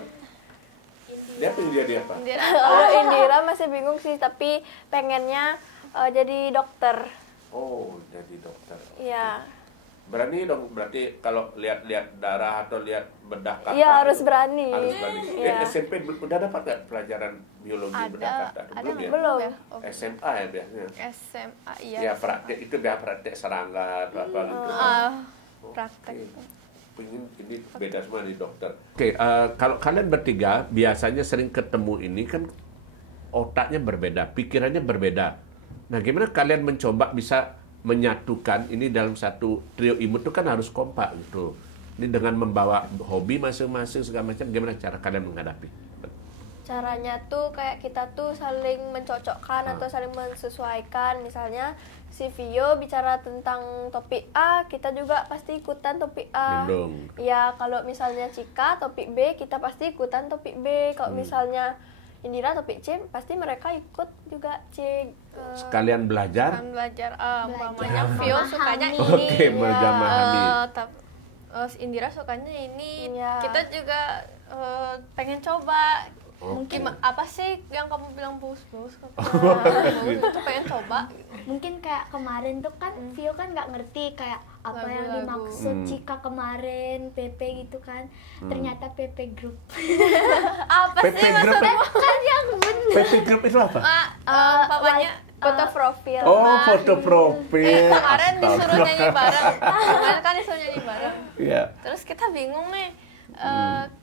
Dia pengen jadi apa? Kalau Indira masih bingung sih, tapi pengennya jadi dokter. Oh, jadi dokter. Iya. Berani dong, berarti kalau lihat darah atau lihat bedah kata. Iya, harus berani. Harus berani. Iya. SMP udah dapat nggak pelajaran biologi bedah kata? Ada Belum ya? Belum. ya? Oh, SMA ya biasanya. SMA iya. Ya praktek itu biar praktek serangga atau apa gitu. Praktek. Oke. Pengen ini beda semua nih dokter. Oke, kalau kalian bertiga biasanya sering ketemu ini kan otaknya berbeda, pikirannya berbeda. Nah, gimana kalian mencoba bisa menyatukan ini dalam satu trio imut itu kan harus kompak gitu. Ini dengan membawa hobi masing-masing segala macam, gimana cara kalian menghadapi? Caranya tuh kayak kita tuh saling mencocokkan atau saling mensesuaikan. Misalnya si Vio bicara tentang topik A, kita juga pasti ikutan topik A. Gendong. Ya, kalau misalnya Cika topik B, kita pasti ikutan topik B. Kalau misalnya Indira topik C, pasti mereka ikut juga C. Sekalian belajar. Kan belajar mamanya Belajar Vio memahami. sukanya ini. Oke, belajar memahami. Indira sukanya ini. Iya. Kita juga pengen coba. Oke. Apa sih yang kamu bilang bagus itu pengen coba. Mungkin kayak kemarin tuh kan Vio kan nggak ngerti kayak apa yang Lagu-lagu. dimaksud Cika kemarin PP gitu kan. Ternyata PP Group. Apa PP sih Group. maksudnya? Kan yang bener. PP Group itu apa? Papanya Foto profil. Oh, foto profil. kemarin disuruh Astaga. nyanyi bareng. Kemarin kan disuruh nyanyi bareng. Iya. Terus kita bingung nih.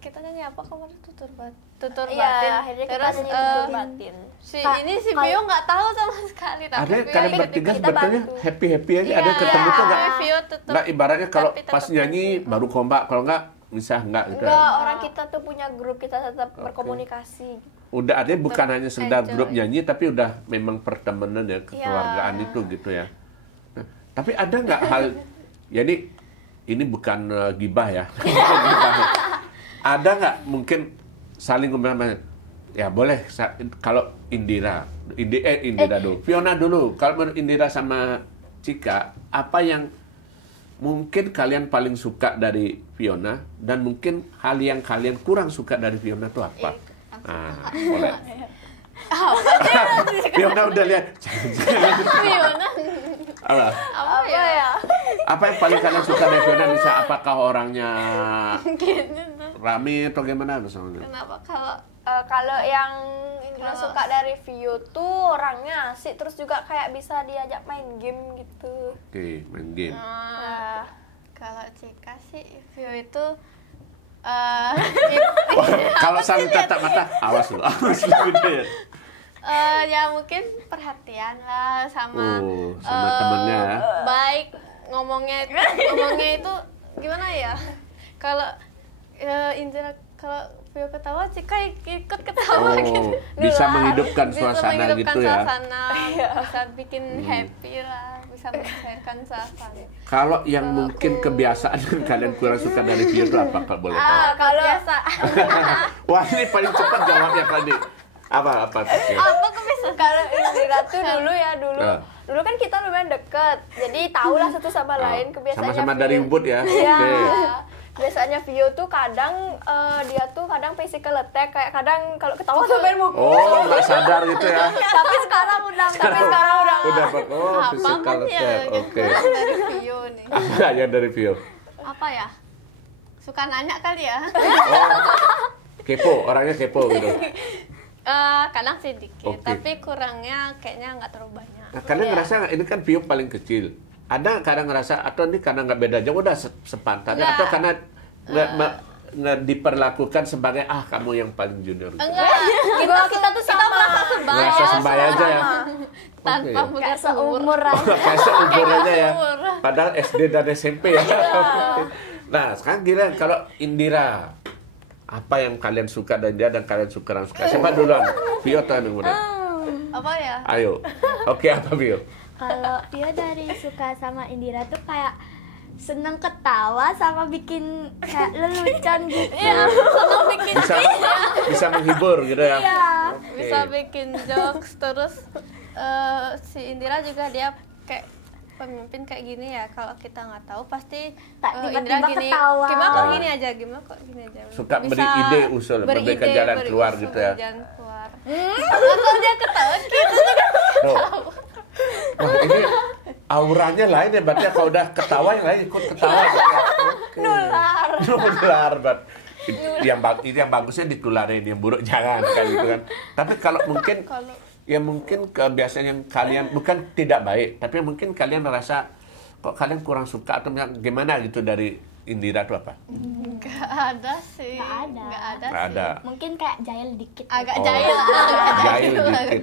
Kita nyanyi apa kemarin tutur Iya, batin. akhirnya kita Terus nyanyi tutur batin. ini si Vio nggak tahu sama sekali. Tapi Ada Vio kalian ikut bertiga kita sebetulnya bantu. happy aja. Iya, Ada ketemu tuh nggak? Vio tutup. Nggak ibaratnya kalau Tapi pas tetap nyanyi baru kompak, kalau nggak bisa nggak gitu. Enggak, orang kita tuh punya grup, kita tetap berkomunikasi. Udah artinya bukan hanya sekedar enjoy. grup nyanyi, tapi udah memang pertemanan ya, kekeluargaan itu gitu ya. Nah, tapi ada nggak hal, jadi ini bukan gibah ya. Gibah. Ada nggak mungkin saling ngomong, ya boleh kalau Indira dulu, Fiona dulu. Kalau menurut Indira sama Cika, apa yang mungkin kalian paling suka dari Fiona dan mungkin hal yang kalian kurang suka dari Fiona itu apa? Boleh. Fiona udah lihat. Fiona Apa? apa ya? Apa yang paling kalian suka dari Fiona? Bisa apakah orangnya rame atau gimana misalnya? Kenapa kalau Kalau yang Indra suka dari Vio tuh orangnya asik, terus juga kayak bisa diajak main game gitu. Oke, main game. Nah, Kalau Cika sih Vio itu Wah, kalau saling tatap mata, awas lu gitu ya. ya mungkin perhatian lah sama Sama temennya. baik ngomongnya itu gimana ya? Kalau Indira kalau Vio ketawa, Cika ikut ketawa gitu. Bisa menghidupkan Bisa suasana menghidupkan gitu ya. suasana, bisa bikin happy lah, bisa mencairkan suasana. Kalau yang mungkin kebiasaan yang kalian kurang suka dari Vio itu apa kalau boleh tahu? Kalau biasa Wah, ini paling cepat jawabnya tadi. Apa Vio? apa kebiasaan? Kalau Indira tuh dulu Ah. dulu kan kita lumayan deket, jadi tahulah satu sama lain kebiasaannya. Sama-sama Vio. dari Ubud ya. Iya. Oke. Biasanya Vio tuh kadang dia tuh kadang physical attack, kayak kadang kalau ketawa sampai mukul. Oh, nggak sadar gitu ya. Tapi sekarang udah Udah Apa physical kan ya attack. yang Oke. kurang dari Vio nih? Apa yang dari Vio? Apa ya? Suka nanya kali ya? Oh, kepo, orangnya kepo gitu. Kadang sih dikit, Oke. tapi kurangnya kayaknya nggak terlalu banyak. Nah, kalian ngerasa nggak, ini kan Vio paling kecil. Ada kadang ngerasa, atau ini karena nggak beda jauh, udah sepantasnya, Nggak. atau karena nggak diperlakukan sebagai kamu yang paling junior gitu. Enggak, kita tuh merasa sebaya. Ngerasa sebaya aja ya. Tanpa Oke. melihat Kayak umur. seumuran. Kayak seumurannya ya. seumur. Padahal SD dan SMP ya. Nah, sekarang giliran kalau Indira, apa yang kalian suka dan dia dan kalian kurang suka? Siapa duluan? Vio atau yang muda? Apa ya? Ayo. Oke, apa Vio? Kalau Vio dari suka sama Indira tuh kayak seneng ketawa sama bikin kayak lelucon gitu. Senang bikin Bisa menghibur gitu ya. Iya. Oke. bisa bikin jokes, terus si Indira juga dia kayak pemimpin kayak gini ya. Kalau kita nggak tahu pasti Tak tiba-tiba Indira gini. ketawa. Gimana kok gini aja? Suka beri ide, usul, memberikan jalan keluar gitu ya. Jalan keluar. Kalau dia ketawa gitu juga. Tuh. Wah, ini auranya lain ya, berarti kalau udah ketawa yang lain ikut ketawa gitu ya. Oke. Nular. Itu yang bagusnya ditularin, yang buruk jangan kan gitu kan. Tapi kalau mungkin ya mungkin kebiasaan yang kalian bukan tidak baik, tapi mungkin kalian merasa kok kalian kurang suka atau gimana gitu dari Indira itu apa? Nggak ada sih. Nggak Nggak ada. Mungkin kayak jahil dikit. Agak Oh, jahil. jahil dikit.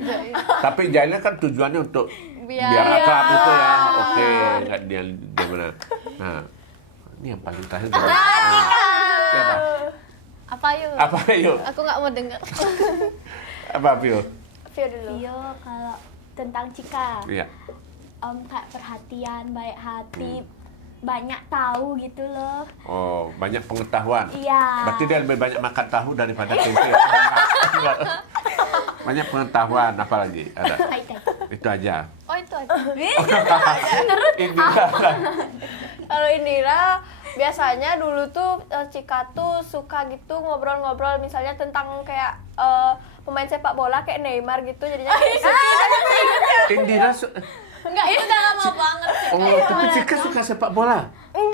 Tapi jahilnya kan tujuannya untuk Biar- biar akrab itu ya. Oke, nggak dia gimana. Nah, ini yang paling terakhir. Siapa? Apa yuk? Apa yuk? Aku nggak mau denger. Apa Vio? Vio dulu. Vio kalau tentang Cika, Iya. kayak perhatian, baik hati, banyak tahu gitu loh. Oh, banyak pengetahuan. Iya. Berarti dia lebih banyak makan tahu daripada tempe. Banyak pengetahuan, apa lagi? Ada. Itu aja. Oh itu aja. Indira. Kalau Indira biasanya dulu tuh Cika tuh suka gitu ngobrol-ngobrol misalnya tentang kayak pemain sepak bola kayak Neymar gitu, jadinya Indira Enggak, itu udah lama banget sih. oh, tapi Cika suka sepak bola. dulu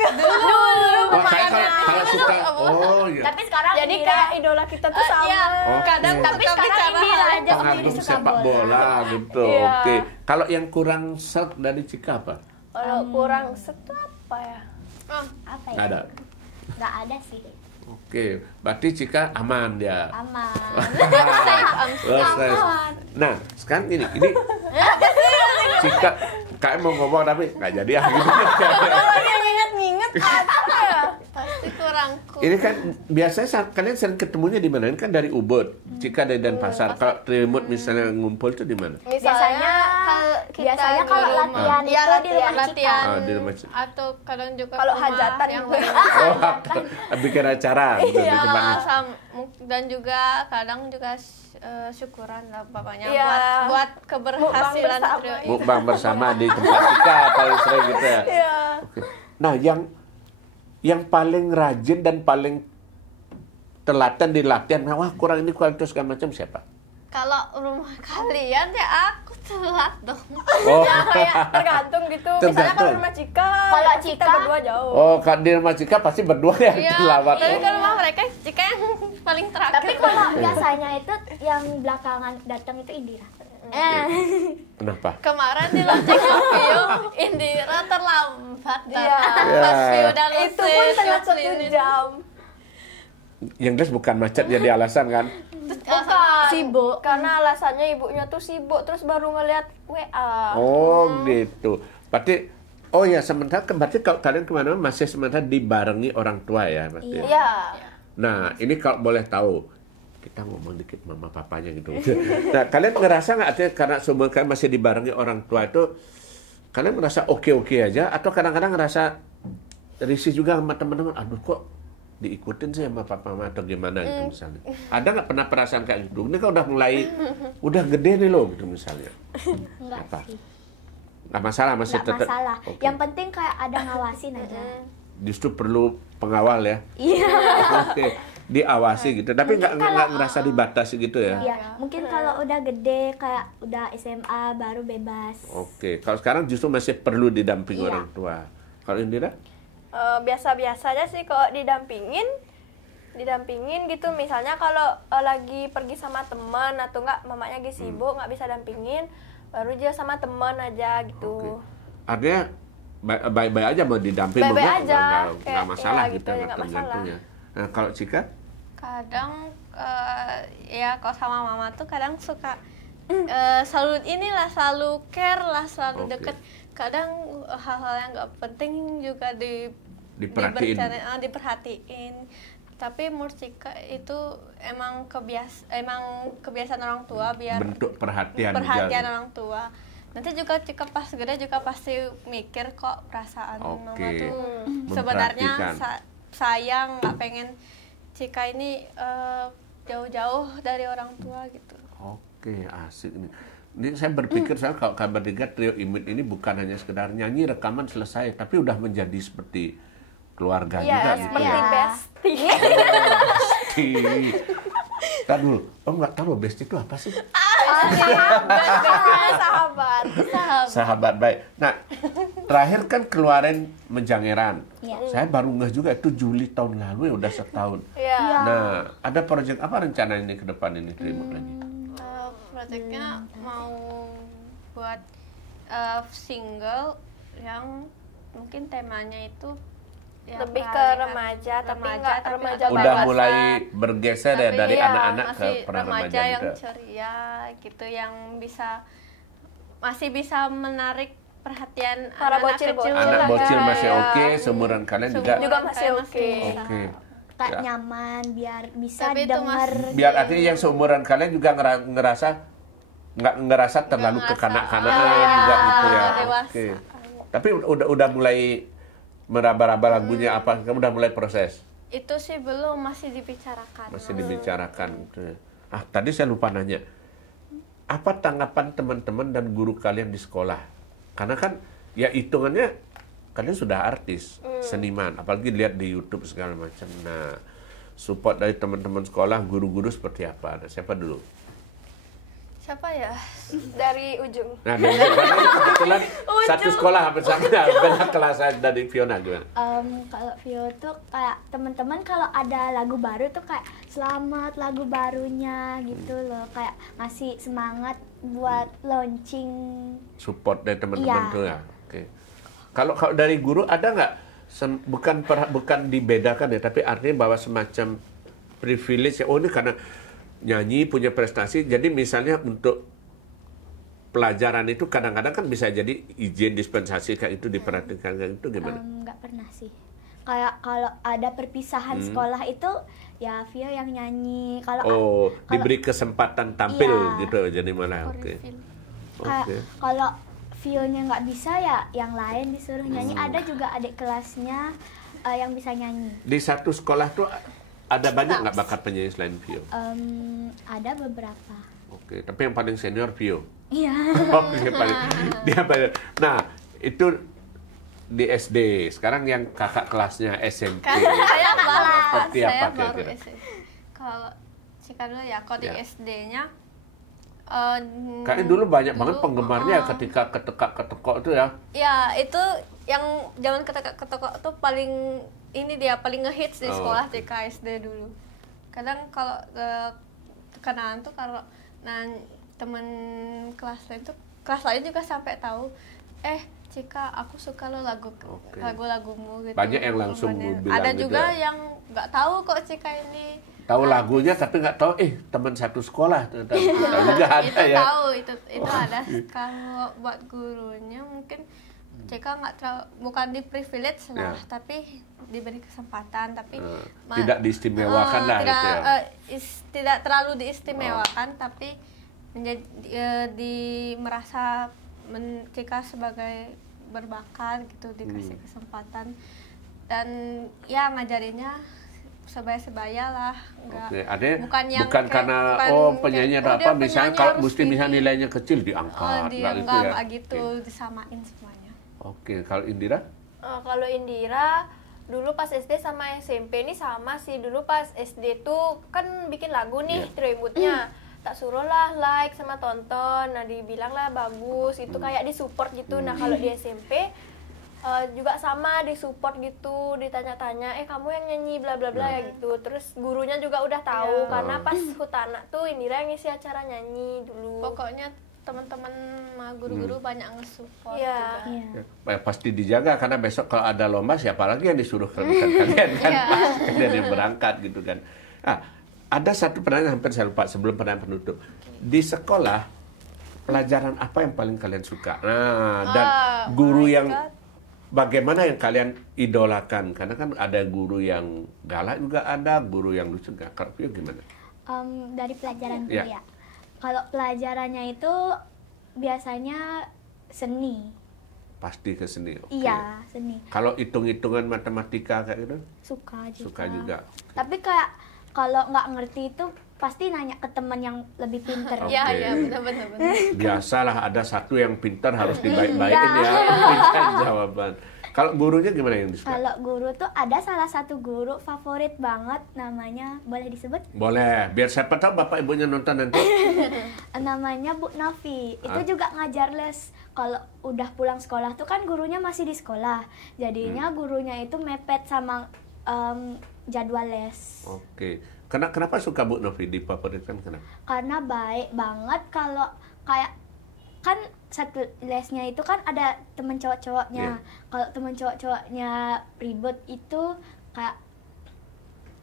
Oh, saya kalau suka, oh iya. Tapi sekarang jadi Indira kayak idola kita tuh sama. Iya, kadang Oke. tapi sekarang bicara Indira hal aja sendiri Pengagum suka sepak bola gitu. Iya. Oke. Kalau yang kurang serk dari Cika apa? Kalau kurang setu apa ya? apa Nggak ya? ada. Nggak ada sih. Oke, berarti Cika aman dia. Aman. Oh, safe. Nah, sekarang ini Cika kayak mau ngomong tapi nggak jadi ah gitu. Dia nginget-nginget apa ya? pasti kurang Ini kan biasanya kalian sering ketemunya di mana? Ini kan dari Ubud, Cika dari Denpasar. Kalau remote misalnya ngumpul itu di mana? Biasanya kita kalau di rumah. latihan Iya, itu di rumah latihan. Oh, di rumah Cika. Atau kadang juga Kalau rumah hajatan yang juga. lain. Oh, bikin acara gitu di Iya, tempatnya. dan juga kadang juga syukuran lah bapaknya Iya. buat keberhasilan bersama. trio ini. Mukbang bersama di tempat Cika paling sering gitu ya. Iya. Oke. Nah, yang paling rajin dan paling telaten di latihan, wah kurang ini kurang itu segala macam siapa? Kalau rumah kalian ya aku telat dong. Oh, Ya kayak tergantung gitu. Misalnya Tergantung. kalau rumah Cika, Kalau kita Cika- berdua jauh. oh di rumah Cika pasti berdua ya Iya, terlambat. tapi kalau rumah mereka jika yang paling terakhir. Tapi kalau biasanya itu yang belakangan datang itu Indira. Kenapa? Kemarin di loncengnya Vio, Indira terlambat Iya. Pas Vio udah Itu pun tengah 1 jam. Yang jelas bukan macet jadi alasan kan? Bukan. Sibuk. Karena alasannya ibunya tuh sibuk, terus baru ngeliat WA. Oh gitu. Berarti, oh ya sementara, berarti kalau kalian kemana masih sementara dibarengi orang tua ya? Berarti. Iya. Nah, ini kalau boleh tahu, kita ngomong dikit mama papanya gitu. Nah, kalian ngerasa nggak artinya karena semua kalian masih dibarengi orang tua itu, kalian ngerasa oke-oke aja, atau kadang-kadang ngerasa risih juga sama teman-teman, aduh kok diikutin sih sama papa mama atau gimana gitu misalnya. Ada nggak pernah perasaan kayak gitu? Ini kan udah mulai, udah gede nih loh gitu misalnya. Enggak Apa? sih. Nggak masalah, masih Nggak tetap. masalah. Oke. Yang penting kayak ada ngawasin aja. Justru perlu pengawal ya. Iya. Oke, diawasi gitu. Tapi nggak ngerasa dibatasi gitu ya. Iya, mungkin kalau udah gede kayak udah SMA baru bebas. Oke, kalau sekarang justru masih perlu didampingi Iya. orang tua. Kalau Indira? Biasa-biasa aja sih kalau didampingin gitu. Misalnya kalau lagi pergi sama teman atau enggak mamanya lagi sibuk nggak bisa dampingin, baru dia sama teman aja gitu. Oke. Artinya baik-baik aja mau didamping, Baik-baik mau aja, nggak kayak, masalah ya, gitu, gitu aja, nggak tergantung masalah. ya. Nah, kalau Cika? Kadang ya kalau sama mama tuh kadang suka selalu selalu care lah, selalu Oke. deket. Kadang hal-hal yang nggak penting juga Diperhatiin. diperhatiin. Tapi menurut Cika itu emang kebiasaan orang tua biar Bentuk perhatian perhatian juga. orang tua. Nanti juga Cika pas gede juga pasti mikir kok perasaan mama Oke. tuh sebenarnya Memperhatikan. sayang, nggak pengen Cika ini jauh-jauh dari orang tua gitu. Oke, asik ini. Ini saya berpikir kalau kabar tiga trio Imut ini bukan hanya sekedar nyanyi rekaman selesai, tapi udah menjadi seperti keluarga Iya, juga seperti gitu ya. bestie. Bestie. Ntar dulu, nggak tahu bestie itu apa sih? Sahabat. Sahabat baik. Nah, terakhir kan keluarin Menjangeran. Iya. Saya baru ngeh juga itu Juli tahun lalu ya, udah setahun. Iya. Nah, ada proyek apa rencana ini ke depan ini terima lagi? Proyeknya mau buat single yang mungkin temanya itu ya Lebih ke peralihan remaja, tapi nggak tapi remaja agak Udah dewasa. mulai bergeser ya Tapi dari iya, anak-anak ke masih pra remaja remaja yang gitu. ceria gitu, yang masih bisa menarik perhatian Para anak-anak bocil-bocil kecil lah. Anak bocil ya, masih ya. oke, seumuran kalian juga. Juga masih Kayak oke. Oke. Kayak Ya. nyaman biar bisa Tapi itu denger. Biar artinya yang seumuran kalian juga ngerasa nggak ngerasa terlalu ngerasa, kekanak-kanakan ya, juga gitu ya. dewasa. Oke. Tapi udah mulai meraba-raba lagunya apa? Kamu udah mulai proses? Itu sih belum, masih dibicarakan. Masih dibicarakan. Gitu ya. Ah, tadi saya lupa nanya. Apa tanggapan teman-teman dan guru kalian di sekolah? Karena kan ya hitungannya kalian sudah artis, seniman, apalagi lihat di YouTube segala macam. Nah, support dari teman-teman sekolah, guru-guru seperti apa? Nah, siapa dulu? Siapa ya? Dari ujung. Nah, dari mana kebetulan satu sekolah hampir sama, beda kelas saya dari Fiona gimana? Kalau Vio tuh kayak teman-teman kalau ada lagu baru tuh kayak selamat lagu barunya gitu loh, kayak ngasih semangat buat launching. Support dari teman-teman Iya. tuh ya. Oke. Kalau dari guru ada nggak bukan dibedakan ya, tapi artinya bahwa semacam privilege ya. Oh ini karena nyanyi punya prestasi, jadi misalnya untuk pelajaran itu kadang-kadang kan bisa jadi izin dispensasi kayak itu diperhatikan kayak itu gimana? Nggak pernah sih. Kayak kalau ada perpisahan sekolah itu ya Vio yang nyanyi. Kalau Diberi kesempatan tampil Iya. gitu jadi malah oke. kayak Oke. kalau Vio-nya nggak bisa ya yang lain disuruh nyanyi. Ada juga adik kelasnya yang bisa nyanyi. Di satu sekolah tuh ada banyak nggak bakat penyanyi selain Vio? Ada beberapa. Oke, tapi yang paling senior Vio. Iya. Oh, dia paling. Nah, itu di SD. Sekarang yang kakak kelasnya SMP. Saya baru, Seperti apa saya baru kira-kira? SD. Kalau Cika dulu ya, kalau di Ya. SD-nya Kayaknya dulu banyak banget dulu, penggemarnya ketika ketekak-ketekok itu ya. ya itu yang zaman ketekak-ketekok tuh paling paling ngehits di Oh. sekolah TK SD dulu. Kadang kalau kenalan tuh kalau teman kelas lain tuh, kelas lain juga sampai tahu, Cika, aku suka lo lagu-lagumu gitu. Banyak yang langsung bilang ada gitu juga ya? yang nggak tahu kok Cika ini Tahu lagunya tapi nggak tahu teman satu sekolah. Tahu juga ada itu ya. tahu itu ada. Kalau buat gurunya mungkin Cika bukan di privilege lah, tapi diberi kesempatan, tapi tidak diistimewakan lah tidak, gitu ya. Tidak terlalu diistimewakan, tapi menjadi merasa Cika sebagai berbakat gitu, dikasih kesempatan dan ya ngajarinnya sebaya-sebaya lah, bukan karena penyanyi atau apa, misalnya kalau mesti misalnya nilainya kecil diangkat, nggak gitu, disamain semuanya. Oke, kalau Indira? Kalau Indira dulu pas SD sama SMP ini sama sih. Dulu pas SD tuh kan bikin lagu nih, Trio Imutnya. Tak suruh lah like sama tonton, nah dibilang lah bagus, itu kayak disupport gitu. Nah kalau di SMP juga sama disupport gitu, ditanya-tanya, kamu yang nyanyi bla bla bla ya gitu. Terus gurunya juga udah tahu karena pas Hutana tuh Indira yang ngisi acara nyanyi dulu. Pokoknya teman-teman guru-guru banyak nge-support juga. Pasti dijaga karena besok kalau ada lomba siapa lagi yang disuruh kerjakan kalian kan, pasti ada yang berangkat gitu kan. Ada satu pertanyaan hampir saya lupa sebelum pertanyaan penutup. Di sekolah, pelajaran apa yang paling kalian suka? Dan guru yang bagaimana yang kalian idolakan? Karena kan ada guru yang galak juga ada, guru yang lucu juga. Kalau gimana? Dari pelajaran dulu ya. Kalau pelajarannya itu biasanya seni. Pasti ke seni. Okay. Iya, seni. Kalau hitung-hitungan matematika kayak gitu? Suka juga. Suka juga. Tapi kayak kalau nggak ngerti itu pasti nanya ke teman yang lebih pinter. Iya, benar. Biasalah ada satu yang pintar harus dibaik-baikin ya. Berikan jawaban. Kalau gurunya gimana yang disuka? Kalau guru tuh ada salah satu guru favorit banget, namanya boleh disebut? Boleh, biar siapa tahu bapak ibunya nonton nanti. Namanya Bu Novi. Itu juga ngajar les. Kalau udah pulang sekolah tuh kan gurunya masih di sekolah. Jadinya gurunya itu mepet sama jadwal les. Oke. Kenapa suka Bu Novi difavoritkan? Kenapa? Karena baik banget. Kalau kayak kan satu lesnya itu kan ada temen cowok-cowoknya. Kalau temen cowok-cowoknya ribut itu kayak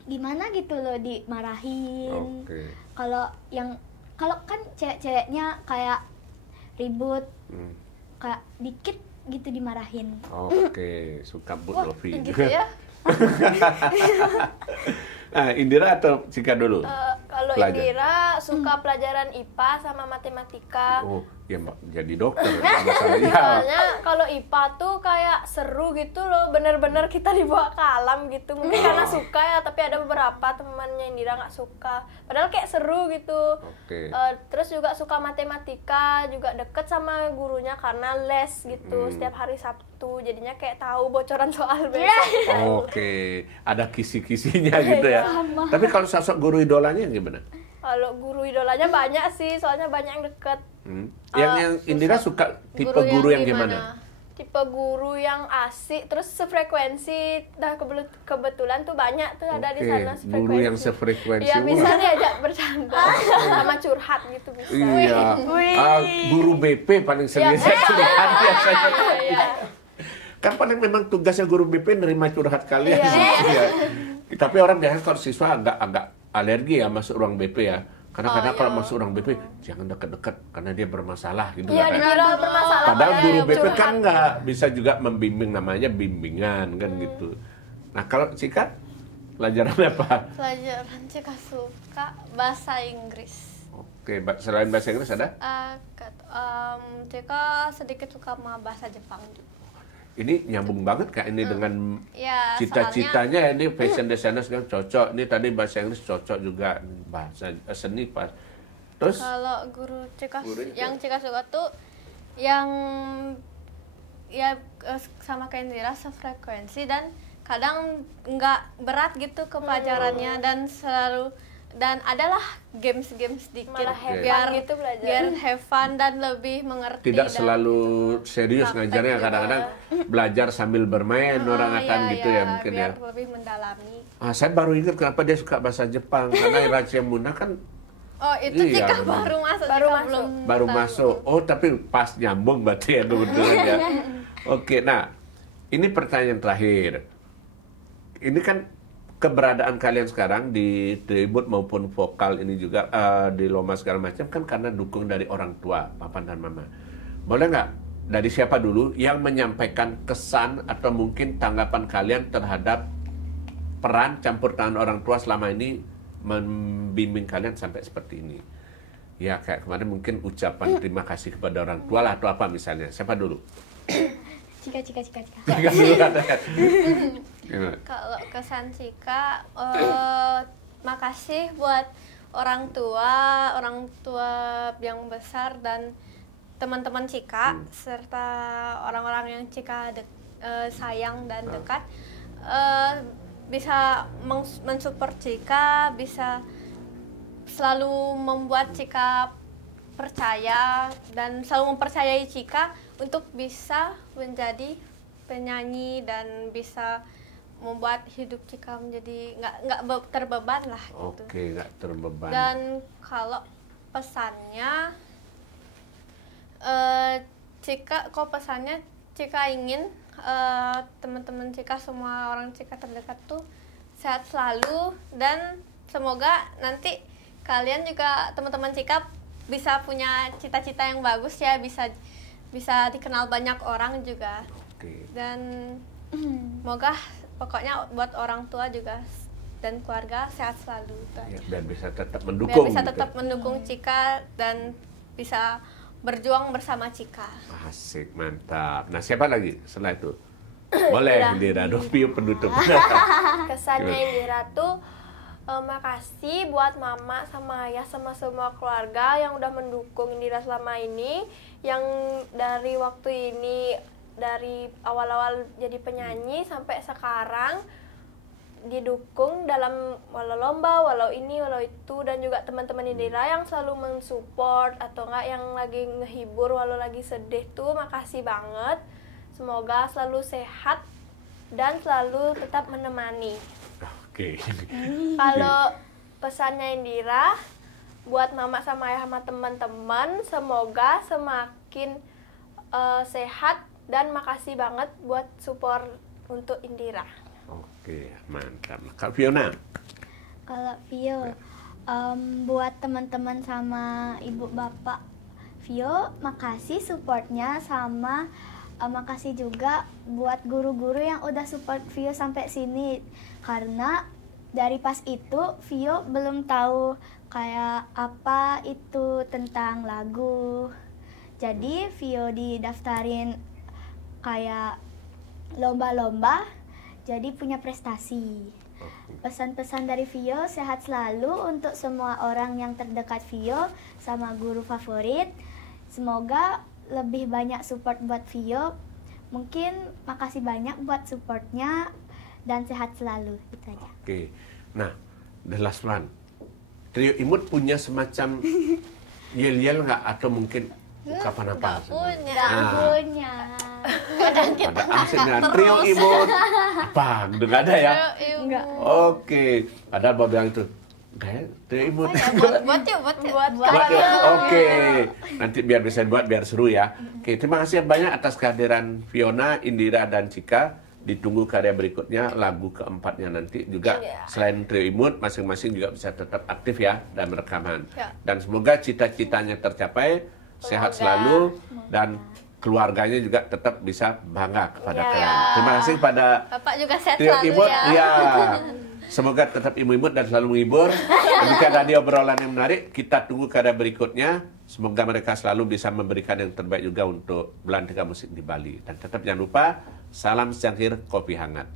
gimana gitu loh, dimarahin. Kalau kan cewek-ceweknya kayak ribut kayak dikit gitu dimarahin. Oke, suka Bu Novi. Gitu ya. Nah, Indira atau Cika dulu? Kalau Indira suka pelajaran IPA sama matematika. Oh, ya jadi dokter. Soalnya kalau IPA tuh kayak seru gitu loh, bener-bener kita dibawa ke alam gitu. Mungkin karena suka ya, tapi ada beberapa temannya Indira nggak suka. Padahal kayak seru gitu. Terus juga suka matematika, juga deket sama gurunya karena les gitu setiap hari Sabtu. Jadinya kayak tahu bocoran soal besok. Oke, ada kisi-kisinya gitu ya. Tapi kalau sosok guru idolanya gimana? Kalau guru idolanya banyak sih, soalnya banyak yang deket. Yang Indira suka tipe guru yang gimana? Tipe guru yang asik, terus sefrekuensi. Nah kebetulan tuh banyak tuh ada di sana sefrekuensi. Guru yang sefrekuensi. Iya, bisa diajak bercanda sama curhat gitu bisa. Iya. Guru BP paling sering saya curhat biasanya. Kan paling memang tugasnya guru BP nerima curhat kalian. Tapi orang biasanya kalau siswa agak alergi ya masuk ruang BP ya. Karena kalau masuk ruang BP jangan dekat-dekat karena dia bermasalah gitu. Iya, dikira bermasalah. Padahal guru BP kan nggak bisa juga membimbing, namanya bimbingan kan gitu. Nah kalau Cika pelajaran apa? Pelajaran Cika suka bahasa Inggris. Oke, selain bahasa Inggris ada? Cika sedikit suka sama bahasa Jepang juga. Ini nyambung banget Kak ini dengan ya, cita-citanya ini fashion designer kan cocok. Ini tadi bahasa Inggris cocok juga, bahasa seni pas. Terus kalau guru Cika yang Cika suka tuh yang ya sama kayak Indira sefrekuensi dan kadang nggak berat gitu ke pelajarannya dan adalah games dikit biar gitu belajar. Biar have fun dan lebih mengerti. Tidak selalu serius ngajarnya, kadang-kadang belajar sambil bermain orang akan gitu ya mungkin biar ya. lebih mendalami. Saya baru ingat kenapa dia suka bahasa Jepang karena Irache Muna kan Oh, itu Iya, Cika memang. baru masuk. Baru Cika masuk. belum Baru tahu. masuk. Oh, tapi pas nyambung berarti ya kebetulan ya. Oke, nah ini pertanyaan terakhir. Ini kan keberadaan kalian sekarang di tribut maupun vokal ini juga di lomba segala macam kan karena dukung dari orang tua, papa dan mama. Boleh nggak dari siapa dulu yang menyampaikan kesan atau mungkin tanggapan kalian terhadap peran campur tangan orang tua selama ini membimbing kalian sampai seperti ini? Ya kayak kemarin mungkin ucapan terima kasih kepada orang tua lah atau apa misalnya. Siapa dulu? Cika. Cika dulu katakan. Gimana? Kalau kesan Cika, makasih buat orang tua yang besar dan teman-teman Cika serta orang-orang yang Cika sayang dan dekat, bisa mensupport Cika, bisa selalu membuat Cika percaya dan selalu mempercayai Cika untuk bisa menjadi penyanyi dan bisa membuat hidup Cika menjadi nggak terbeban lah gitu. Oke, nggak terbeban. Dan kalau pesannya, Cika ingin teman-teman Cika, semua orang Cika terdekat tuh sehat selalu dan semoga nanti kalian juga teman-teman Cika bisa punya cita-cita yang bagus ya, bisa dikenal banyak orang juga. Oke. Dan semoga pokoknya buat orang tua juga dan keluarga sehat selalu itu aja. Ya, biar bisa tetap Biar mendukung. bisa gitu. tetap mendukung Cika dan bisa berjuang bersama Cika. Asik, mantap. Nah, siapa lagi setelah itu? Boleh, Indira. Dovi penutup. Kesannya Indira tuh makasih buat mama sama ayah sama semua keluarga yang udah mendukung Indira selama ini, yang dari waktu ini, dari awal-awal jadi penyanyi sampai sekarang didukung dalam walau lomba, walau ini, walau itu, dan juga teman-teman Indira yang selalu mensupport atau enggak yang lagi ngehibur walau lagi sedih tuh, makasih banget. Semoga selalu sehat dan selalu tetap menemani. Oke. Kalau pesannya Indira buat mama sama ayah sama teman-teman, semoga semakin sehat dan makasih banget buat support untuk Indira. Oke, mantap. Kak Fiona. Kalau Vio, buat teman-teman sama ibu bapak Vio, makasih supportnya, sama makasih juga buat guru-guru yang udah support Vio sampai sini. Karena dari pas itu Vio belum tahu kayak apa itu tentang lagu. Jadi Vio didaftarin kayak lomba-lomba, jadi punya prestasi. Pesan-pesan dari Vio, sehat selalu untuk semua orang yang terdekat Vio sama guru favorit. Semoga lebih banyak support buat Vio. Mungkin makasih banyak buat supportnya dan sehat selalu. Itu aja. Oke. Nah, the last one. Trio Imut punya semacam yel-yel nggak atau mungkin ungkapan apa? Nggak punya. Gak Ah. punya. Pada asiknya Trio Imut. Apa? Udah nggak ada ya? Enggak. Oke. Padahal Bob bilang itu. Kayak Trio Imut. Buat yuk. Buat ya? Oke. Nanti biar bisa buat biar seru ya. Oke, terima kasih banyak atas kehadiran Fiona, Indira, dan Cika. Ditunggu karya berikutnya, lagu keempatnya nanti juga. Selain Trio Imut, masing-masing juga bisa tetap aktif ya dalam rekaman. Ya. Dan semoga cita-citanya tercapai, sehat selalu, dan keluarganya juga tetap bisa bangga kepada kalian. Terima kasih pada Bapak juga sehat Trio selalu Imut. ya. Ya. Semoga tetap imut dan selalu menghibur. Jika tadi obrolan yang menarik, kita tunggu karya berikutnya. Semoga mereka selalu bisa memberikan yang terbaik juga untuk Belantika Musik di Bali. Dan tetap jangan lupa, salam secangkir kopi hangat.